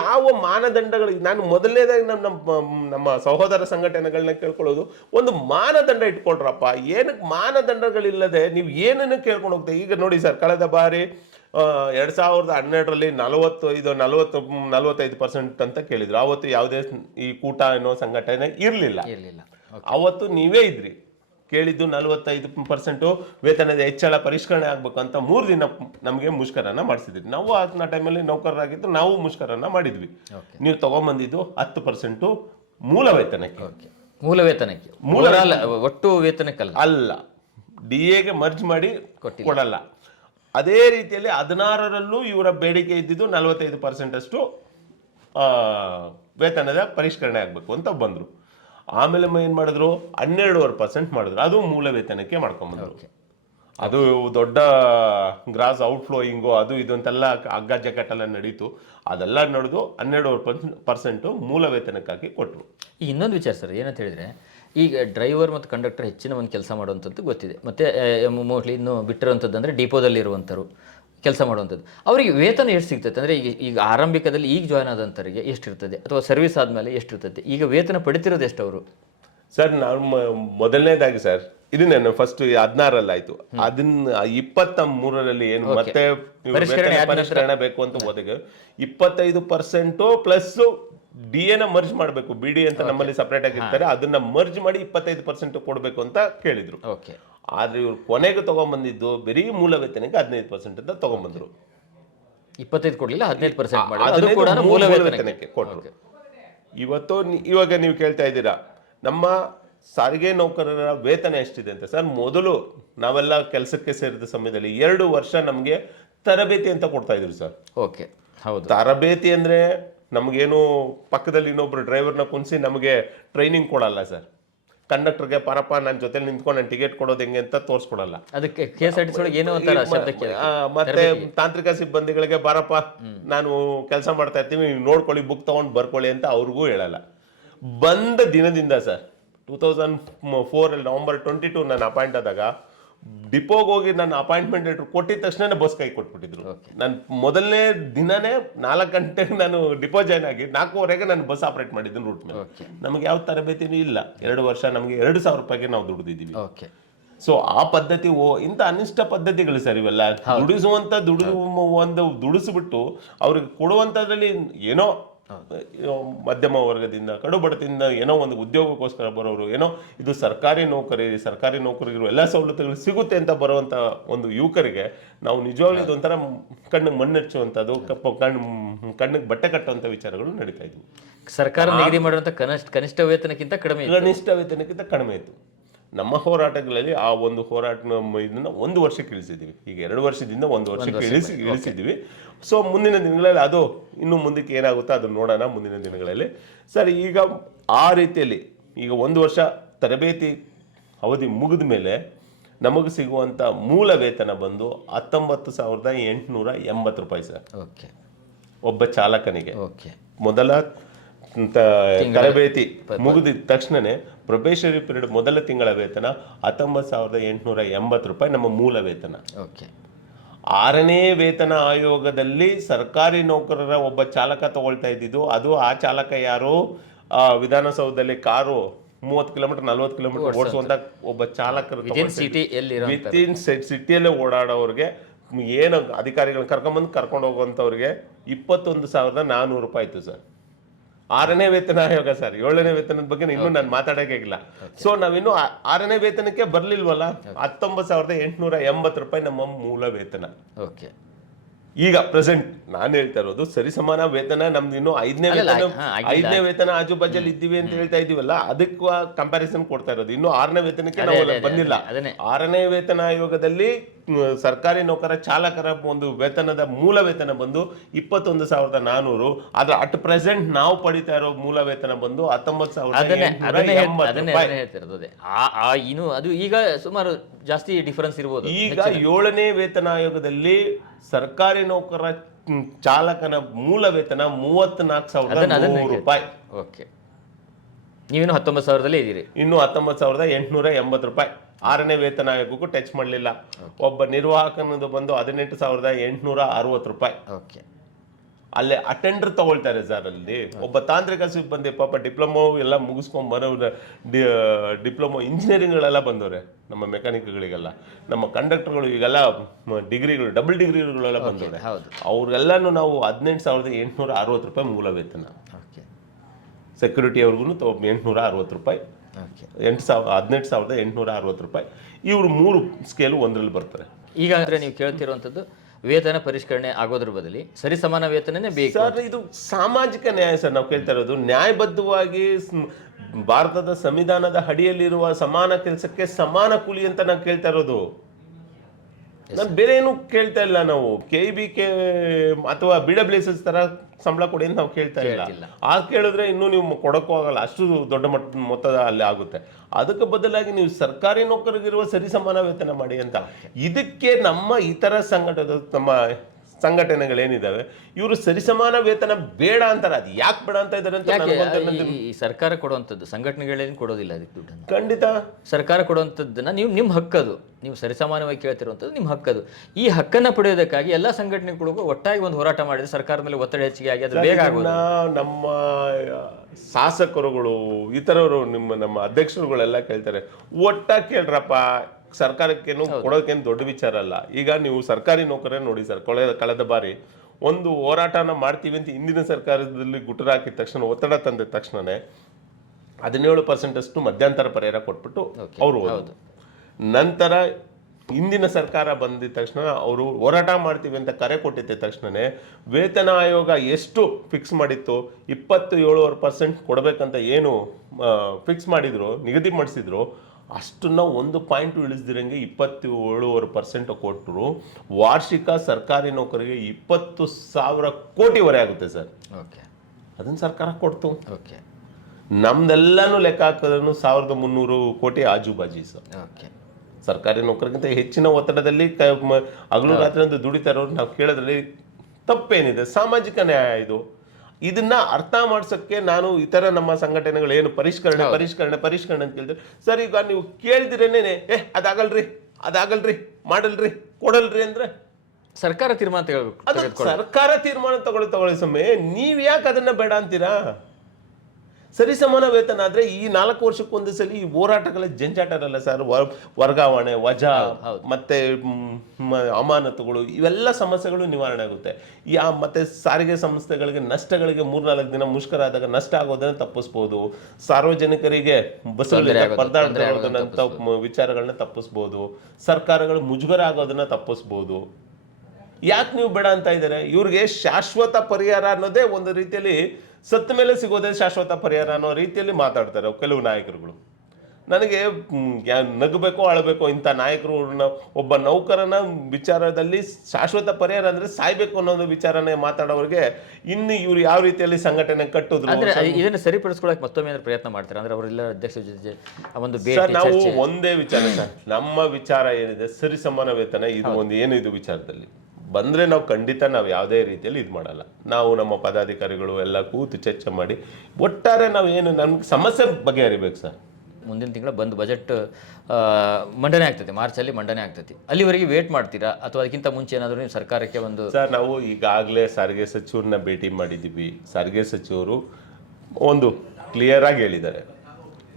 ಯಾವ ಮಾನದಂಡಗಳು, ನಾನು ಮೊದಲನೇದಾಗಿ ನಮ್ಮ ಸಹೋದರ ಸಂಘಟನೆಗಳನ್ನ ಕೇಳ್ಕೊಳ್ಳೋದು, ಒಂದು ಮಾನದಂಡ ಇಟ್ಕೊಳ್ರಪ್ಪ. ಏನಕ್ಕೆ ಮಾನದಂಡಗಳಿಲ್ಲದೆ ನೀವು ಏನನ್ನು ಕೇಳ್ಕೊಂಡು ಹೋಗ್ತೇವೆ? ಈಗ ನೋಡಿ ಸರ್, ಕಳೆದ ಬಾರಿ 2012ರಲ್ಲಿ 45% ಅಂತ ಕೇಳಿದ್ರು. ಆವತ್ತು ಯಾವುದೇ ಈ ಕೂಟ ಅನ್ನೋ ಸಂಘಟನೆ ಇರಲಿಲ್ಲ. ಅವತ್ತು ನೀವೇ ಇದ್ರಿ, ಕೇಳಿದ್ದು 45% ವೇತನದ ಹೆಚ್ಚಳ ಪರಿಷ್ಕರಣೆ ಆಗ್ಬೇಕು ಅಂತ 3 ದಿನ ನಮಗೆ ಮುಷ್ಕರನ್ನ ಮಾಡಿಸಿದ್ರಿ. ನಾವು ಆ ಟೈಮಲ್ಲಿ ನೌಕರರಾಗಿದ್ದು ನಾವು ಮುಷ್ಕರನ್ನ ಮಾಡಿದ್ವಿ. ನೀವು ತಗೊಂಡ್ಬಂದಿದ್ದು 10% ಮೂಲ ವೇತನಕ್ಕೆ, ಒಟ್ಟು ವೇತನಕ್ಕಲ್ಲ, ಅಲ್ಲ DAಗೆ ಮರ್ಜ್ ಮಾಡಿ ಕೊಡಲ್ಲ. ಅದೇ ರೀತಿಯಲ್ಲಿ 16ರಲ್ಲೂ ಇವರ ಬೇಡಿಕೆ ಇದ್ದಿದ್ದು 45% ಅಷ್ಟು ವೇತನದ ಪರಿಷ್ಕರಣೆ ಆಗಬೇಕು ಅಂತ ಬಂದರು. ಆಮೇಲೆ ಏನು ಮಾಡಿದ್ರು, 12.5% ಮಾಡಿದ್ರು. ಅದು ಮೂಲ ವೇತನಕ್ಕೆ ಮಾಡ್ಕೊಂಡ್ಬಂದ್ರು. ಅದು ದೊಡ್ಡ ಗ್ರಾಸ್ ಔಟ್ಫ್ಲೋಯಿಂಗು ಅದು ಇದು ಅಂತೆಲ್ಲ ಹಗ್ಗ ಜಗ್ಗಟ್ಟೆಲ್ಲ ನಡೀತು. ಅದೆಲ್ಲ ನಡೆದು 12% ಮೂಲ ವೇತನಕ್ಕಾಗಿ ಕೊಟ್ಟರು. ಇನ್ನೊಂದು ವಿಚಾರ ಸರ್, ಏನಂತ ಹೇಳಿದರೆ, ಈಗ ಡ್ರೈವರ್ ಮತ್ತು ಕಂಡಕ್ಟರ್ ಹೆಚ್ಚಿನ ಒಂದು ಕೆಲಸ ಮಾಡುವಂಥದ್ದು ಗೊತ್ತಿದೆ. ಮತ್ತು ಮೋಸ್ಟ್ಲಿ ಇನ್ನು ಬಿಟ್ಟಿರುವಂಥದ್ದು ಅಂದರೆ ಡಿಪೋದಲ್ಲಿರುವಂಥವ್ರು ಕೆಲಸ ಮಾಡುವಂಥದ್ದು, ಅವರಿಗೆ ವೇತನ ಎಷ್ಟು ಸಿಗ್ತದೆ ಅಂದರೆ ಈಗ ಆರಂಭಿಕದಲ್ಲಿ ಈಗ ಜಾಯ್ನ್ ಆದಂಥವರಿಗೆ ಎಷ್ಟಿರ್ತದೆ, ಅಥವಾ ಸರ್ವಿಸ್ ಆದಮೇಲೆ ಎಷ್ಟಿರ್ತದೆ, ಈಗ ವೇತನ ಪಡಿತಿರೋದು ಎಷ್ಟು ಅವರು? ಸರ್ ನಾನು ಮೊದಲನೇದಾಗಿ ಸರ್ ಇದನ್ನೇ ಫಸ್ಟ್ 16 ಆಯ್ತು, ಅದನ್ನ 23ರಲ್ಲಿ ಏನು ಮತ್ತೆ ಪರಿಷ್ಕರಣೆ ಬೇಕು ಅಂತ ಹೋದಾಗ 25% ಪ್ಲಸ್ DA ಮರ್ಜ್ ಮಾಡಬೇಕು. BD ಅಂತ ನಮ್ಮಲ್ಲಿ ಸಪರೇಟ್ ಆಗಿರ್ತಾರೆ, ಅದನ್ನ ಮರ್ಜ್ ಮಾಡಿ 25% ಕೊಡಬೇಕು ಅಂತ ಕೇಳಿದ್ರು. ಆದ್ರೆ ಇವ್ರು ಕೊನೆಗೆ ತಗೊಂಡ್ಬಂದಿದ್ದು ಬರೀ ಮೂಲ ವೇತನಕ್ಕೆ 15% ಅಂತ ತಗೊಂಡ್ಬಂದ್ರು. 25 ಕೊಡ್ಲಿಲ್ಲ, 15% ಮೂಲ ವೇತನಕ್ಕೆ ಕೊಟ್ಟರು. ಇವಾಗ ನೀವು ಕೇಳ್ತಾ ಇದ್ದೀರಾ ನಮ್ಮ ಸಾರಿಗೆ ನೌಕರರ ವೇತನ ಎಷ್ಟಿದೆ ಅಂತ. ಸರ್ ಮೊದಲು ನಾವೆಲ್ಲ ಕೆಲಸಕ್ಕೆ ಸೇರಿದ ಸಮಯದಲ್ಲಿ 2 ವರ್ಷ ನಮಗೆ ತರಬೇತಿ ಅಂತ ಕೊಡ್ತಾ ಇದ್ರು ಸರ್. ತರಬೇತಿ ಅಂದ್ರೆ ನಮಗೇನು ಪಕ್ಕದಲ್ಲಿ ಇನ್ನೊಬ್ರು ಡ್ರೈವರ್ನ ಕುಣಿಸಿ ನಮಗೆ ಟ್ರೈನಿಂಗ್ ಕೊಡಲ್ಲ ಸರ್. ಕಂಡಕ್ಟರ್ಗೆ ಪಾರಪ್ಪ ನನ್ನ ಜೊತೆ ನಿಂತ್ಕೊಂಡು ನಾನು ಟಿಕೆಟ್ ಕೊಡೋದು ಹೆಂಗೆ ಅಂತ ತೋರಿಸ್ಕೊಡಲ್ಲ. ಅದಕ್ಕೆ KSRTC ಒಳಗೆ ಏನೋ ಅಂತಾರೆ ಶಬ್ದಕ್ಕೆ. ಮತ್ತೆ ತಾಂತ್ರಿಕ ಸಿಬ್ಬಂದಿಗಳಿಗೆ ಬಾರಪ್ಪ ನಾನು ಕೆಲಸ ಮಾಡ್ತಾ ಇರ್ತೀವಿ, ನೀವು ನೋಡ್ಕೊಳ್ಳಿ, ಬುಕ್ ತಗೊಂಡು ಬರ್ಕೊಳ್ಳಿ ಅಂತ ಅವ್ರಿಗೂ ಹೇಳಲ್ಲ. ಬಂದ ದಿನದಿಂದ ಸರ್ 2004 ನವೆಂಬರ್ 22 ನಾನು ಅಪಾಯಿಂಟ್ ಆದಾಗ ಡಿಪೋಗೆ ಹೋಗಿ ನನ್ನ ಅಪಾಯಿಂಟ್ಮೆಂಟ್ ಲೆಟರ್ ಕೊಟ್ಟಿದ ತಕ್ಷಣ ಬಸ್ ಕೈ ಕೊಟ್ಬಿಟ್ಟಿದ್ರು. ನಾನು ಮೊದಲನೇ ದಿನನೇ 4 ಗಂಟೆಗೆ ನಾನು ಡಿಪೋ ಜಾಯ್ನ್ ಆಗಿ 4:15ಗೆ ನಾನು ಬಸ್ ಆಪರೇಟ್ ಮಾಡಿದ್ದೀನಿ ರೂಟ್ ಮೇಲೆ. ನಮಗೆ ಯಾವ ತರಬೇತಿನೂ ಇಲ್ಲ. 2 ವರ್ಷ ನಮಗೆ 2,000 ರೂಪಾಯಿಗೆ ನಾವು ದುಡಿದಿದ್ದೀವಿ. ಸೊ ಆ ಪದ್ಧತಿ ಇಂಥ ಅನಿಷ್ಟ ಪದ್ಧತಿಗಳು ಸರ್ ಇವೆಲ್ಲ. ದುಡಿಸ್ಬಿಟ್ಟು ಅವ್ರಿಗೆ ಕೊಡುವಂಥದ್ರಲ್ಲಿ ಏನೋ ಮಧ್ಯಮ ವರ್ಗದಿಂದ ಕಡು ಬಡತಿಯಿಂದ ಏನೋ ಒಂದು ಉದ್ಯೋಗಕ್ಕೋಸ್ಕರ ಬರೋರು, ಏನೋ ಇದು ಸರ್ಕಾರಿ ನೌಕರಿಗಿರೋ ಎಲ್ಲ ಸವಲತ್ತುಗಳು ಸಿಗುತ್ತೆ ಅಂತ ಬರುವಂತ ಒಂದು ಯುವಕರಿಗೆ ನಾವು ನಿಜವಾಗ್ಲೂ ಇದೊಂಥರ ಕಣ್ಣಿಗೆ ಮಣ್ಣೆಚ್ಚುವಂಥದ್ದು, ಕಣ್ಣಿಗೆ ಬಟ್ಟೆ ಕಟ್ಟುವಂಥ ವಿಚಾರಗಳು ನಡೀತಾ ಇದ್ವು. ಸರ್ಕಾರ ನಿಗದಿ ಮಾಡುವಂಥ ಕನಿಷ್ಠ ವೇತನಕ್ಕಿಂತ ಕಡಿಮೆ ಇತ್ತು. ನಮ್ಮ ಹೋರಾಟಗಳಲ್ಲಿ ಆ ಒಂದು ಹೋರಾಟ ಇದನ್ನ 1 ವರ್ಷಕ್ಕೆ ಇಳಿಸಿದ್ದೀವಿ. ಈಗ 2 ವರ್ಷದಿಂದ 1 ವರ್ಷಕ್ಕೆ ಇಳಿಸಿದ್ದೀವಿ. ಸೊ ಮುಂದಿನ ದಿನಗಳಲ್ಲಿ ಅದು ಇನ್ನು ಮುಂದಕ್ಕೆ ಏನಾಗುತ್ತೋ ಅದನ್ನು ನೋಡೋಣ ಮುಂದಿನ ದಿನಗಳಲ್ಲಿ. ಸರ್ ಈಗ ಆ ರೀತಿಯಲ್ಲಿ ಈಗ 1 ವರ್ಷ ತರಬೇತಿ ಅವಧಿ ಮುಗಿದ ಮೇಲೆ ನಮಗೆ ಸಿಗುವಂಥ ಮೂಲ ವೇತನ ಬಂದು 19,880 ರೂಪಾಯಿ ಸರ್. ಒಬ್ಬ ಚಾಲಕನಿಗೆ ಮೊದಲ ತರಬೇತಿ ಮುಗಿದ ತಕ್ಷಣನೇ ಪ್ರೊಬೇಷನರಿ ಪೀರಿಯಡ್ ಮೊದಲ ತಿಂಗಳ ವೇತನ 19,880 ರೂಪಾಯಿ ನಮ್ಮ ಮೂಲ ವೇತನ. 6ನೇ ವೇತನ ಆಯೋಗದಲ್ಲಿ ಸರ್ಕಾರಿ ನೌಕರರ ಒಬ್ಬ ಚಾಲಕ ತಗೊಳ್ತಾ ಇದ್ದಿದ್ದು, ಅದು ಆ ಚಾಲಕ ಯಾರು ವಿಧಾನಸೌಧದಲ್ಲಿ ಕಾರು 30 ಕಿಲೋಮೀಟರ್ 40 ಕಿಲೋಮೀಟರ್ ಓಡಿಸುವಂತ ಒಬ್ಬ ಚಾಲಕರು ವಿತಿನ್ ಸಿಟಿಯಲ್ಲೇ ಓಡಾಡೋರಿಗೆ ಏನು ಅಧಿಕಾರಿಗಳನ್ನ ಕರ್ಕೊಂಡು ಹೋಗುವಂಥವ್ರಿಗೆ 21,400 ರೂಪಾಯಿ ಇತ್ತು ಸರ್. 6ನೇ ವೇತನ ಆಯೋಗ ಸರ್. 7ನೇ ವೇತನದ ಬಗ್ಗೆ ಇನ್ನೂ ನಾನು ಮಾತಾಡೋಕ್ಕಾಗಿಲ್ಲ. ಸೊ ನಾವಿನ್ನು 6ನೇ ವೇತನಕ್ಕೆ ಬರ್ಲಿಲ್ವಲ್ಲ. 19,880 ರೂಪಾಯಿ ನಮ್ಮ ಮೂಲ ವೇತನ. ಈಗ ಪ್ರೆಸೆಂಟ್ ನಾನು ಹೇಳ್ತಾ ಇರೋದು ಸರಿಸಮಾನ ವೇತನ ನಮ್ದು ಇನ್ನು 5ನೇ ವೇತನ ಆಜುಬಾಜಲ್ಲಿ ಇದ್ದೀವಿ ಅಂತ ಹೇಳ್ತಾ ಇದೀವಲ್ಲ, ಅದಕ್ಕೆ ಕಂಪ್ಯಾರಿಸನ್ ಕೊಡ್ತಾ ಇರೋದು. ಇನ್ನು 6ನೇ ವೇತನಕ್ಕೆ ನಾವು ಬಂದಿಲ್ಲ. 6ನೇ ವೇತನ ಆಯೋಗದಲ್ಲಿ ಸರ್ಕಾರಿ ನೌಕರ ಚಾಲಕರ ಒಂದು ವೇತನದ ಮೂಲ ವೇತನ ಬಂದು 21,400. ಆದ್ರೆ ಅಟ್ ಪ್ರೆಸೆಂಟ್ ನಾವು ಪಡಿತಾ ಇರೋ ಮೂಲ ವೇತನ ಬಂದು 19,880. ಅದು ಈಗ ಸುಮಾರು ಜಾಸ್ತಿ ಡಿಫರೆನ್ಸ್ ಇರಬಹುದು. ಈಗ 7ನೇ ವೇತನ ಆಯೋಗದಲ್ಲಿ ಸರ್ಕಾರಿ ನೌಕರ ಚಾಲಕನ ಮೂಲ ವೇತನ 34,100 ರೂಪಾಯಿ. ನೀವೇನು 19,000 ಇದ್ದೀರಿ. ಇನ್ನು 19,880 ರೂಪಾಯಿ. 6ನೇ ವೇತನ ಆಯೋಗಕ್ಕೂ ಟಚ್ ಮಾಡಲಿಲ್ಲ. ಒಬ್ಬ ನಿರ್ವಾಹಕನದು ಬಂದು 18,860 ರೂಪಾಯಿ. ಅಲ್ಲೇ ಅಟೆಂಡರ್ ತಗೊಳ್ತಾರೆ ಸರ್. ಅಲ್ಲಿ ಒಬ್ಬ ತಾಂತ್ರಿಕ ಸಿಬ್ಬಂದಿ ಪಾಪ ಡಿಪ್ಲೊಮೊ ಎಲ್ಲ ಮುಗಿಸ್ಕೊಂಡ್ ಬರೋರು, ಡಿಪ್ಲೊಮೊ ಇಂಜಿನಿಯರಿಂಗ್ಗಳೆಲ್ಲ ಬಂದವ್ರೆ ನಮ್ಮ ಮೆಕ್ಯಾನಿಕ್ಗಳಿಗೆಲ್ಲ. ನಮ್ಮ ಕಂಡಕ್ಟರ್ಗಳು ಈಗೆಲ್ಲ ಡಿಗ್ರಿಗಳು, ಡಬಲ್ ಡಿಗ್ರಿಗಳೆಲ್ಲ ಬಂದವ್ರೆ. ಅವ್ರಿಗೆಲ್ಲಾನು ನಾವು 18,860 ರೂಪಾಯಿ ಮೂಲ ವೇತನ. ಸೆಕ್ಯೂರಿಟಿ ಅವ್ರಿಗೂ 860 ರೂಪಾಯಿ, 18,860 ರೂಪಾಯಿ. ಇವರು 3 ಸ್ಕೇಲು ಒಂದರಲ್ಲಿ ಬರ್ತಾರೆ. ಈಗ ಅಂದ್ರೆ ನೀವು ಕೇಳ್ತಿರುವಂಥದ್ದು ವೇತನ ಪರಿಷ್ಕರಣೆ ಆಗೋದ್ರ ಬದಲಿ ಸರಿಸಮಾನ ವೇತನನೇ ಬೇಕು ಸರ್. ಇದು ಸಾಮಾಜಿಕ ನ್ಯಾಯ ಸರ್. ನಾವು ಕೇಳ್ತಾ ಇರೋದು ನ್ಯಾಯಬದ್ಧವಾಗಿ ಭಾರತದ ಸಂವಿಧಾನದ ಅಡಿಯಲ್ಲಿರುವ ಸಮಾನ ಕೆಲಸಕ್ಕೆ ಸಮಾನ ಕೂಲಿ ಅಂತ ನಾವು ಕೇಳ್ತಾ ಇರೋದು. ನಾನು ಬೇರೆ ಏನು ಕೇಳ್ತಾ ಇಲ್ಲ. ನಾವು KBK ಅಥವಾ BWSS ತರ ಸಂಬಳ ಕೊಡಿ ಅಂತ ನಾವು ಕೇಳ್ತಾ ಇಲ್ಲ. ಕೇಳಿದ್ರೆ ಇನ್ನೂ ನೀವು ಕೊಡಕ್ಕೂ ಆಗಲ್ಲ, ಅಷ್ಟು ದೊಡ್ಡ ಮೊತ್ತದ ಅಲ್ಲಿ ಆಗುತ್ತೆ. ಅದಕ್ಕೆ ಬದಲಾಗಿ ನೀವು ಸರ್ಕಾರಿ ನೌಕರಿಗಿರುವ ಸರಿಸಮಾನ ವೇತನ ಮಾಡಿ ಅಂತ. ಇದಕ್ಕೆ ನಮ್ಮ ಇತರ ಸಂಘಟನೆ, ನಮ್ಮ ಸಂಘಟನೆಗಳೇನಿದಾವೆ ಇವರು ಸರಿಸಮಾನ ವೇತನ ಬೇಡ ಅಂತಾರೆ. ಅದು ಯಾಕೆ ಬೇಡ ಅಂತ ಇದ್ದಾರೆ ಅಂತ ನನಗೊಂದು ಈ ಸರ್ಕಾರ ಕೊಡುವಂಥದ್ದು ಸಂಘಟನೆಗಳೇನು ಕೊಡೋದಿಲ್ಲ ಅದಕ್ಕೆ ದುಡ್ಡನ್ನು. ಖಂಡಿತ ಸರ್ಕಾರ ಕೊಡುವಂಥದ್ದನ್ನ ನೀವು ನಿಮ್ಮ ಹಕ್ಕದು, ನೀವು ಸರಿಸಮಾನವಾಗಿ ಕೇಳ್ತಿರುವಂಥದ್ದು ನಿಮ್ಮ ಹಕ್ಕದು. ಈ ಹಕ್ಕನ್ನು ಪಡೆಯೋದಕ್ಕಾಗಿ ಎಲ್ಲ ಸಂಘಟನೆಗಳಿಗೂ ಒಟ್ಟಾಗಿ ಒಂದು ಹೋರಾಟ ಮಾಡಿದ್ರೆ ಸರ್ಕಾರದ ಮೇಲೆ ಒತ್ತಡ ಹೆಚ್ಚಿಗೆ ಆಗಿ ಅದು ಬೇಗ ಆಗೋದು. ನಮ್ಮ ಶಾಸಕರುಗಳು ಇತರರು ನಮ್ಮ ಅಧ್ಯಕ್ಷರುಗಳೆಲ್ಲ ಕೇಳ್ತಾರೆ, ಒಟ್ಟಾಗಿ ಕೇಳ್ರಪ್ಪ, ಸರ್ಕಾರಕ್ಕೇನು ಕೊಡೋದಕ್ಕೇನು ದೊಡ್ಡ ವಿಚಾರ ಅಲ್ಲ. ಈಗ ನೀವು ಸರ್ಕಾರಿ ನೌಕರೇ ನೋಡಿ ಸರ್, ಕಳೆದ ಬಾರಿ ಒಂದು ಹೋರಾಟನ ಮಾಡ್ತೀವಿ ಅಂತ ಹಿಂದಿನ ಸರ್ಕಾರದಲ್ಲಿ ಗುಟುರು ಹಾಕಿದ ತಕ್ಷಣ, ಒತ್ತಡ ತಂದ ತಕ್ಷಣನೇ 17% ಅಷ್ಟು ಮಧ್ಯಂತರ ಪರಿಹಾರ ಕೊಟ್ಬಿಟ್ಟು ಅವರು ನಂತರ ಹಿಂದಿನ ಸರ್ಕಾರ ಬಂದಿದ ತಕ್ಷಣ ಅವರು ಹೋರಾಟ ಮಾಡ್ತೀವಿ ಅಂತ ಕರೆ ಕೊಟ್ಟಿದ್ದ ತಕ್ಷಣನೇ ವೇತನ ಆಯೋಗ ಎಷ್ಟು ಫಿಕ್ಸ್ ಮಾಡಿತ್ತು, 27% ಕೊಡಬೇಕಂತ ಏನು ಫಿಕ್ಸ್ ಮಾಡಿದ್ರು, ನಿಗದಿ ಮಾಡಿಸಿದ್ರು, ಅಷ್ಟನ್ನ 1 ಪಾಯಿಂಟ್ ಇಳಿಸ್ದಿರಂಗೆ 27% ಕೊಟ್ಟರು. ವಾರ್ಷಿಕ ಸರ್ಕಾರಿ ನೌಕರಿಗೆ 20,000 ಕೋಟಿವರೆ ಆಗುತ್ತೆ ಸರ್. ಓಕೆ, ಅದನ್ನು ಸರ್ಕಾರ ಕೊಡ್ತು. ಓಕೆ, ನಮ್ದೆಲ್ಲಾನು ಲೆಕ್ಕ ಹಾಕಿದ್ರು 1,300 ಕೋಟಿ ಆಜುಬಾಜಿ ಸರ್. ಓಕೆ, ಸರ್ಕಾರಿ ನೌಕರಿಗಿಂತ ಹೆಚ್ಚಿನ ಒತ್ತಡದಲ್ಲಿ ಹಗಲು ರಾತ್ರಿ ಅಂತ ದುಡಿತಾ ಇರೋರು ನಾವು ಕೇಳೋದ್ರಲ್ಲಿ ತಪ್ಪೇನಿದೆ? ಸಾಮಾಜಿಕ ನ್ಯಾಯ ಇದು. ಇದನ್ನ ಅರ್ಥ ಮಾಡ್ಸೋಕ್ಕೆ ನಾನು ಇತರ ನಮ್ಮ ಸಂಘಟನೆಗಳು ಏನು ಪರಿಷ್ಕರಣೆ ಅಂತ ಕೇಳಿದ್ರೆ, ಸರ್ ಈಗ ನೀವು ಕೇಳ್ದಿರೇನೆ ಅದಾಗಲ್ರಿ ಮಾಡಲ್ರಿ ಕೊಡಲ್ರಿ ಅಂದ್ರೆ ಸರ್ಕಾರ ತೀರ್ಮಾನ ತಗೊಳ್ಬೇಕು. ಅದು ಸರ್ಕಾರ ತೀರ್ಮಾನ ತಗೊಳ್ಳಿ ಸಮಯ, ನೀವ್ ಯಾಕೆ ಅದನ್ನ ಬೇಡ ಅಂತೀರಾ? ಸರಿಸಮಾನ ವೇತನ ಆದ್ರೆ ಈ 4 ವರ್ಷಕ್ಕೊಂದು ಸಲ ಈ ಹೋರಾಟಗಳ ಜಂಜಾಟ ಇರಲ್ಲ ಸರ್. ವರ್ಗಾವಣೆ, ವಜಾ, ಮತ್ತೆ ಅಮಾನತುಗಳು, ಇವೆಲ್ಲ ಸಮಸ್ಯೆಗಳು ನಿವಾರಣೆ ಆಗುತ್ತೆ. ಮತ್ತೆ ಸಾರಿಗೆ ಸಂಸ್ಥೆಗಳಿಗೆ ನಷ್ಟಗಳಿಗೆ 3-4 ದಿನ ಮುಷ್ಕರ ಆದಾಗ ನಷ್ಟ ಆಗೋದನ್ನ ತಪ್ಪಿಸ್ಬೋದು. ಸಾರ್ವಜನಿಕರಿಗೆ ಬಸ್ಸುಗಳಲ್ಲಿ ಪರದಾಡೋದನ್ನ ವಿಚಾರಗಳನ್ನ ತಪ್ಪಿಸ್ಬೋದು. ಸರ್ಕಾರಗಳು ಮುಜುಗರ ಆಗೋದನ್ನ ತಪ್ಪಿಸ್ಬೋದು. ಯಾಕೆ ನೀವು ಬೇಡ ಅಂತ ಇದ್ದಾರೆ? ಇವ್ರಿಗೆ ಶಾಶ್ವತ ಪರಿಹಾರ ಅನ್ನೋದೇ ಒಂದು ರೀತಿಯಲ್ಲಿ ಸತ್ತ ಮೇಲೆ ಸಿಗೋದೇ ಶಾಶ್ವತ ಪರಿಹಾರ ಅನ್ನೋ ರೀತಿಯಲ್ಲಿ ಮಾತಾಡ್ತಾರೆ ಕೆಲವು ನಾಯಕರುಗಳು. ನನಗೆ ನಗಬೇಕೋ ಅಳಬೇಕೋ ಇಂಥ ನಾಯಕರು. ಒಬ್ಬ ನೌಕರನ ವಿಚಾರದಲ್ಲಿ ಶಾಶ್ವತ ಪರಿಹಾರ ಅಂದ್ರೆ ಸಾಯ್ಬೇಕು ಅನ್ನೋದು ವಿಚಾರನೇ ಮಾತಾಡೋರಿಗೆ ಇನ್ನು ಇವ್ರು ಯಾವ ರೀತಿಯಲ್ಲಿ ಸಂಘಟನೆ ಕಟ್ಟುದ್ರು ಅಂದ್ರೆ ಇದನ್ನ ಸರಿಪಡಿಸ್ಕೊಳ್ಳೋಕೆ ಮತ್ತೊಮ್ಮೆ ಪ್ರಯತ್ನ ಮಾಡ್ತಾರೆ ಅಂದ್ರೆ ಅವರೆಲ್ಲ ಅಧ್ಯಕ್ಷ ಜೊತೆ ಒಂದು ಸರ್, ನಾವು ಒಂದೇ ವಿಚಾರ ಸರ್, ನಮ್ಮ ವಿಚಾರ ಏನಿದೆ ಸರಿಸಮಾನ ವೇತನ, ಇದು ಒಂದು ಏನು ಇದು ವಿಚಾರದಲ್ಲಿ ಬಂದ್ರೆ ನಾವು ಖಂಡಿತ ನಾವು ಯಾವುದೇ ರೀತಿಯಲ್ಲಿ ಇದು ಮಾಡಲ್ಲ. ನಾವು ನಮ್ಮ ಪದಾಧಿಕಾರಿಗಳು ಎಲ್ಲ ಕೂತು ಚರ್ಚೆ ಮಾಡಿ ಒಟ್ಟಾರೆ ನಾವು ಏನು ನಮ್ಗೆ ಸಮಸ್ಯೆ ಬಗೆಹರಿಬೇಕು ಸರ್. ಮುಂದಿನ ತಿಂಗಳ ಬಂದು ಬಜೆಟ್ ಮಂಡನೆ ಆಗ್ತದೆ, ಮಾರ್ಚಲ್ಲಿ ಮಂಡನೆ ಆಗ್ತದೆ. ಅಲ್ಲಿವರೆಗೆ ವೇಟ್ ಮಾಡ್ತೀರಾ ಅಥವಾ ಅದಕ್ಕಿಂತ ಮುಂಚೆ ಏನಾದರೂ ನೀವು ಸರ್ಕಾರಕ್ಕೆ ಒಂದು? ಸರ್, ನಾವು ಈಗಾಗಲೇ ಸಾರಿಗೆ ಸಚಿವರನ್ನ ಭೇಟಿ ಮಾಡಿದ್ದೀವಿ. ಸಾರಿಗೆ ಸಚಿವರು ಒಂದು ಕ್ಲಿಯರ್ ಆಗಿ ಹೇಳಿದ್ದಾರೆ,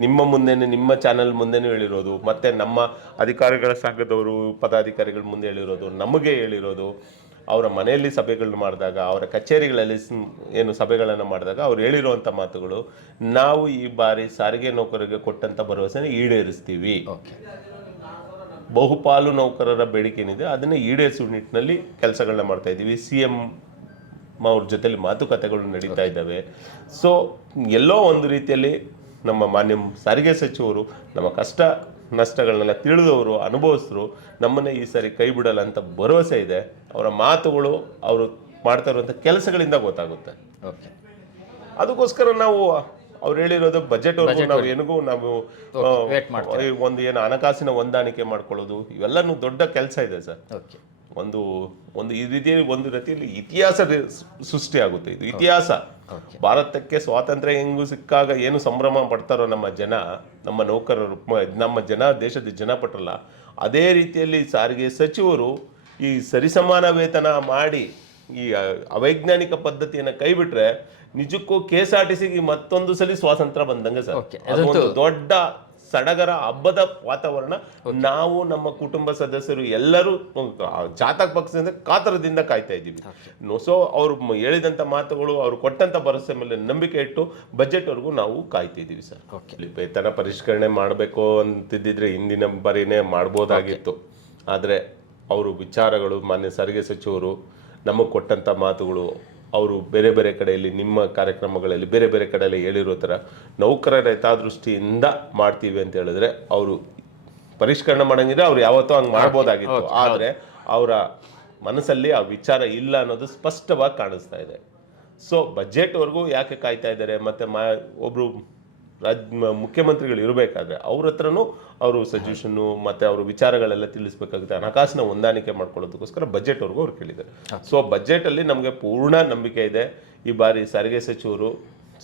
ನಿಮ್ಮ ಮುಂದೆನೇ, ನಿಮ್ಮ ಚಾನೆಲ್ ಮುಂದೆನೂ ಹೇಳಿರೋದು, ಮತ್ತೆ ನಮ್ಮ ಅಧಿಕಾರಿಗಳ ಸಂಘದವರು ಪದಾಧಿಕಾರಿಗಳ ಮುಂದೆ ಹೇಳಿರೋದು, ನಮಗೆ ಹೇಳಿರೋದು, ಅವರ ಮನೆಯಲ್ಲಿ ಸಭೆಗಳನ್ನ ಮಾಡಿದಾಗ, ಅವರ ಕಚೇರಿಗಳಲ್ಲಿ ಏನು ಸಭೆಗಳನ್ನು ಮಾಡಿದಾಗ ಅವ್ರು ಹೇಳಿರುವಂಥ ಮಾತುಗಳು, ನಾವು ಈ ಬಾರಿ ಸಾರಿಗೆ ನೌಕರರಿಗೆ ಕೊಟ್ಟಂಥ ಭರವಸೆನ ಈಡೇರಿಸ್ತೀವಿ. ಬಹುಪಾಲು ನೌಕರರ ಬೇಡಿಕೆ ಏನಿದೆ ಅದನ್ನು ಈಡೇರಿಸುವ ನಿಟ್ಟಿನಲ್ಲಿ ಕೆಲಸಗಳನ್ನ ಮಾಡ್ತಾ ಇದ್ದೀವಿ. CM ಅವ್ರ ಜೊತೆಲಿ ಮಾತುಕತೆಗಳು ನಡೀತಾ ಇದ್ದಾವೆ. ಸೊ ಎಲ್ಲೋ ಒಂದು ರೀತಿಯಲ್ಲಿ ನಮ್ಮ ಮಾನ್ಯ ಸಾರಿಗೆ ಸಚಿವರು ನಮ್ಮ ಕಷ್ಟ ನಷ್ಟಗಳನ್ನೆಲ್ಲ ತಿಳಿದವರು, ಅನುಭವಿಸಿದ್ರು, ನಮ್ಮನ್ನೇ ಈ ಸಾರಿ ಕೈ ಬಿಡಲ್ಲ ಅಂತ ಭರವಸೆ ಇದೆ. ಅವರ ಮಾತುಗಳು, ಅವರು ಮಾಡ್ತಾ ಇರುವಂಥ ಕೆಲಸಗಳಿಂದ ಗೊತ್ತಾಗುತ್ತೆ. ಅದಕ್ಕೋಸ್ಕರ ನಾವು ಅವ್ರು ಹೇಳಿರೋದು ಬಜೆಟ್ ನಾವು ಏನಿಗೂ ನಾವು ಒಂದು ಏನು ಹಣಕಾಸಿನ ಹೊಂದಾಣಿಕೆ ಮಾಡ್ಕೊಳ್ಳೋದು, ಇವೆಲ್ಲನೂ ದೊಡ್ಡ ಕೆಲಸ ಇದೆ ಸರ್. ಒಂದು ಈ ರೀತಿಯಲ್ಲಿ ಒಂದು ರೀತಿಯಲ್ಲಿ ಇತಿಹಾಸ ಸೃಷ್ಟಿ ಆಗುತ್ತೆ. ಇದು ಇತಿಹಾಸ. ಭಾರತಕ್ಕೆ ಸ್ವಾತಂತ್ರ್ಯ ಹೆಂಗು ಸಿಕ್ಕಾಗ ಏನು ಸಂಭ್ರಮ ಪಡ್ತಾರೋ ನಮ್ಮ ಜನ, ನಮ್ಮ ನೌಕರರು, ನಮ್ಮ ಜನ, ದೇಶದ ಜನ ಪಟ್ಟಲ್ಲ, ಅದೇ ರೀತಿಯಲ್ಲಿ ಸಾರಿಗೆ ಸಚಿವರು ಈ ಸರಿಸಮಾನ ವೇತನ ಮಾಡಿ ಈ ಅವೈಜ್ಞಾನಿಕ ಪದ್ಧತಿಯನ್ನು ಕೈ ಬಿಟ್ರೆ ನಿಜಕ್ಕೂ KSRTCಗೆ ಮತ್ತೊಂದು ಸಲ ಸ್ವಾತಂತ್ರ್ಯ ಬಂದಂಗೆ ಸರ್. ಅದೊಂದು ದೊಡ್ಡ ಸಡಗರ ಹಬ್ಬದ ವಾತಾವರಣ. ನಾವು ನಮ್ಮ ಕುಟುಂಬ ಸದಸ್ಯರು ಎಲ್ಲರೂ ಜಾತಕ ಪಕ್ಷದಿಂದ ಕಾತರದಿಂದ ಕಾಯ್ತಾ ಇದ್ದೀವಿ. ಸೊ ಅವ್ರು ಹೇಳಿದಂಥ ಮಾತುಗಳು, ಅವ್ರು ಕೊಟ್ಟಂಥ ಭರವಸೆ ಮೇಲೆ ನಂಬಿಕೆ ಇಟ್ಟು ಬಜೆಟ್ವರೆಗೂ ನಾವು ಕಾಯ್ತಿದ್ದೀವಿ ಸರ್. ವೇತನ ಪರಿಷ್ಕರಣೆ ಮಾಡಬೇಕು ಅಂತಿದ್ದಿದ್ರೆ ಹಿಂದಿನ ಬಾರಿನೇ ಮಾಡ್ಬೋದಾಗಿತ್ತು. ಆದರೆ ಅವರು ವಿಚಾರಗಳು, ಮಾನ್ಯ ಸಾರಿಗೆ ಸಚಿವರು ನಮಗೆ ಕೊಟ್ಟಂಥ ಮಾತುಗಳು, ಅವರು ಬೇರೆ ಬೇರೆ ಕಡೆಯಲ್ಲಿ ನಿಮ್ಮ ಕಾರ್ಯಕ್ರಮಗಳಲ್ಲಿ ಬೇರೆ ಬೇರೆ ಕಡೆಯಲ್ಲಿ ಹೇಳಿರೋ ಥರ ನೌಕರರ ಹಿತದೃಷ್ಟಿಯಿಂದ ಮಾಡ್ತೀವಿ ಅಂತ ಹೇಳಿದ್ರೆ, ಅವರು ಪರಿಷ್ಕರಣೆ ಮಾಡಂಗಿದ್ರೆ ಅವ್ರು ಯಾವತ್ತೂ ಹಂಗೆ ಮಾಡ್ಬೋದಾಗಿತ್ತು. ಆದರೆ ಅವರ ಮನಸ್ಸಲ್ಲಿ ಆ ವಿಚಾರ ಇಲ್ಲ ಅನ್ನೋದು ಸ್ಪಷ್ಟವಾಗಿ ಕಾಣಿಸ್ತಾ ಇದೆ. ಸೊ ಬಜೆಟ್ವರೆಗೂ ಯಾಕೆ ಕಾಯ್ತಾ ಇದ್ದಾರೆ? ಮತ್ತು ಒಬ್ಬರು ಮುಖ್ಯಮಂತ್ರಿಗಳು ಇರಬೇಕಾದ್ರೆ ಅವ್ರ ಹತ್ರನೂ ಅವರು ಸಜೆಷನ್ನು ಮತ್ತು ಅವ್ರ ವಿಚಾರಗಳೆಲ್ಲ ತಿಳಿಸ್ಬೇಕಾಗುತ್ತೆ. ಹಣಕಾಸಿನ ಹೊಂದಾಣಿಕೆ ಮಾಡ್ಕೊಳ್ಳೋದಕ್ಕೋಸ್ಕರ ಬಜೆಟ್ವರೆಗೂ ಅವ್ರು ಕೇಳಿದ್ದಾರೆ. ಸೊ ಬಜೆಟಲ್ಲಿ ನಮಗೆ ಪೂರ್ಣ ನಂಬಿಕೆ ಇದೆ ಈ ಬಾರಿ ಸಾರಿಗೆ ಸಚಿವರು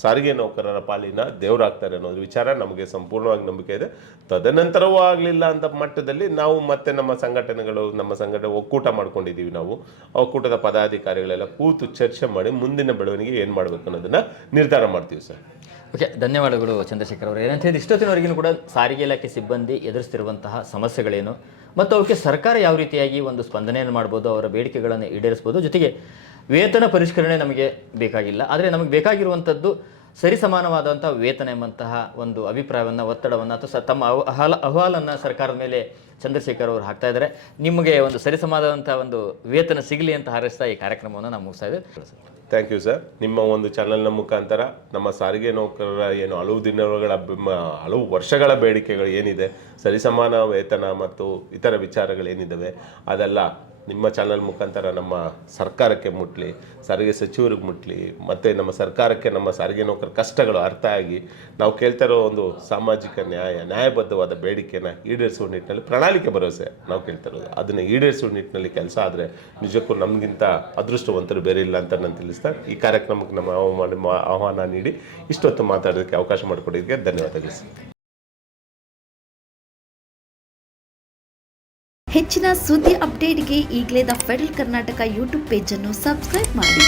ಸಾರಿಗೆ ನೌಕರರ ಪಾಲಿನ ದೇವರಾಗ್ತಾರೆ ಅನ್ನೋದು ವಿಚಾರ ನಮಗೆ ಸಂಪೂರ್ಣವಾಗಿ ನಂಬಿಕೆ ಇದೆ. ತದನಂತರವೂ ಆಗಲಿಲ್ಲ ಅಂತ ಮಟ್ಟದಲ್ಲಿ ನಾವು ಮತ್ತೆ ನಮ್ಮ ಸಂಘಟನೆ ಒಕ್ಕೂಟ ಮಾಡ್ಕೊಂಡಿದ್ದೀವಿ. ನಾವು ಒಕ್ಕೂಟದ ಪದಾಧಿಕಾರಿಗಳೆಲ್ಲ ಕೂತು ಚರ್ಚೆ ಮಾಡಿ ಮುಂದಿನ ಬೆಳವಣಿಗೆ ಏನು ಮಾಡಬೇಕು ಅನ್ನೋದನ್ನು ನಿರ್ಧಾರ ಮಾಡ್ತೀವಿ ಸರ್. ಓಕೆ, ಧನ್ಯವಾದಗಳು ಚಂದ್ರಶೇಖರ್ ಅವರು. ಏನಂತ ಹೇಳಿದ್ರೆ ಇಷ್ಟೊತ್ತಿನವರೆಗೂ ಕೂಡ ಸಾರಿಗೆ ಇಲಾಖೆ ಸಿಬ್ಬಂದಿ ಎದುರಿಸ್ತಿರುವಂತಹ ಸಮಸ್ಯೆಗಳೇನು ಮತ್ತು ಅವಕ್ಕೆ ಸರ್ಕಾರ ಯಾವ ರೀತಿಯಾಗಿ ಒಂದು ಸ್ಪಂದನೆಯನ್ನು ಮಾಡ್ಬೋದು, ಅವರ ಬೇಡಿಕೆಗಳನ್ನು ಈಡೇರಿಸ್ಬೋದು. ಜೊತೆಗೆ ವೇತನ ಪರಿಷ್ಕರಣೆ ನಮಗೆ ಬೇಕಾಗಿಲ್ಲ, ಆದರೆ ನಮಗೆ ಬೇಕಾಗಿರುವಂಥದ್ದು ಸರಿಸಮಾನವಾದಂಥ ವೇತನ ಎಂಬಂತಹ ಒಂದು ಅಭಿಪ್ರಾಯವನ್ನು, ಒತ್ತಡವನ್ನು ಅಥವಾ ತಮ್ಮ ಅಹವಾಲನ್ನು ಸರ್ಕಾರದ ಮೇಲೆ ಚಂದ್ರಶೇಖರ್ ಅವರು ಹಾಕ್ತಾ ಇದ್ದಾರೆ. ನಿಮಗೆ ಒಂದು ಸರಿಸಮಾನವಾದಂಥ ಒಂದು ವೇತನ ಸಿಗಲಿ ಅಂತ ಹಾರೈಸ್ತಾ ಈ ಕಾರ್ಯಕ್ರಮವನ್ನು ನಾವು ಮುಗಿಸ್ತಾ ಇದ್ದೇವೆ. Thank you sir. ನಿಮ್ಮ ಒಂದು ಚಾನಲ್ನ ಮುಖಾಂತರ ನಮ್ಮ ಸಾರಿಗೆ ನೌಕರರ ಏನು ಹಲವು ವರ್ಷಗಳ ಬೇಡಿಕೆಗಳು ಏನಿದೆ, ಸರಿಸಮಾನ ವೇತನ ಮತ್ತು ಇತರ ವಿಚಾರಗಳೇನಿದ್ದಾವೆ ಅದೆಲ್ಲ ನಿಮ್ಮ ಚಾನಲ್ ಮುಖಾಂತರ ನಮ್ಮ ಸರ್ಕಾರಕ್ಕೆ ಮುಟ್ಲಿ, ಸಾರಿಗೆ ಸಚಿವರಿಗೆ ಮುಟ್ಲಿ, ಮತ್ತು ನಮ್ಮ ಸರ್ಕಾರಕ್ಕೆ ನಮ್ಮ ಸಾರಿಗೆ ನೌಕರ ಕಷ್ಟಗಳು ಅರ್ಥ ಆಗಿ ನಾವು ಕೇಳ್ತಾ ಇರೋ ಒಂದು ಸಾಮಾಜಿಕ ನ್ಯಾಯಬದ್ಧವಾದ ಬೇಡಿಕೆನ ಈಡೇರಿಸುವ ನಿಟ್ಟಿನಲ್ಲಿ ಪ್ರಣಾಳಿಕೆ ಭರವಸೆ ನಾವು ಕೇಳ್ತಾ ಇರೋದು, ಅದನ್ನು ಈಡೇರಿಸುವ ನಿಟ್ಟಿನಲ್ಲಿ ಕೆಲಸ ಆದರೆ ನಿಜಕ್ಕೂ ನಮಗಿಂತ ಅದೃಷ್ಟವಂತರು ಬೇರೆ ಇಲ್ಲ ಅಂತ ನಾನು ತಿಳಿಸ್ತಾ ಈ ಕಾರ್ಯಕ್ರಮಕ್ಕೆ ನಮ್ಮ ಆಹ್ವಾನ ನೀಡಿ ಇಷ್ಟೊತ್ತು ಮಾತಾಡೋದಕ್ಕೆ ಅವಕಾಶ ಮಾಡಿಕೊಡೋದಕ್ಕೆ ಧನ್ಯವಾದಗಳು ಸರ್. ಹೆಚ್ಚಿನ ಸುದ್ದಿ ಅಪ್ಡೇಟ್ಗೆ ಈಗಲೇ the federal Karnataka YouTube page ಅನ್ನು ಸಬ್ಸ್ಕ್ರೈಬ್ ಮಾಡಿ.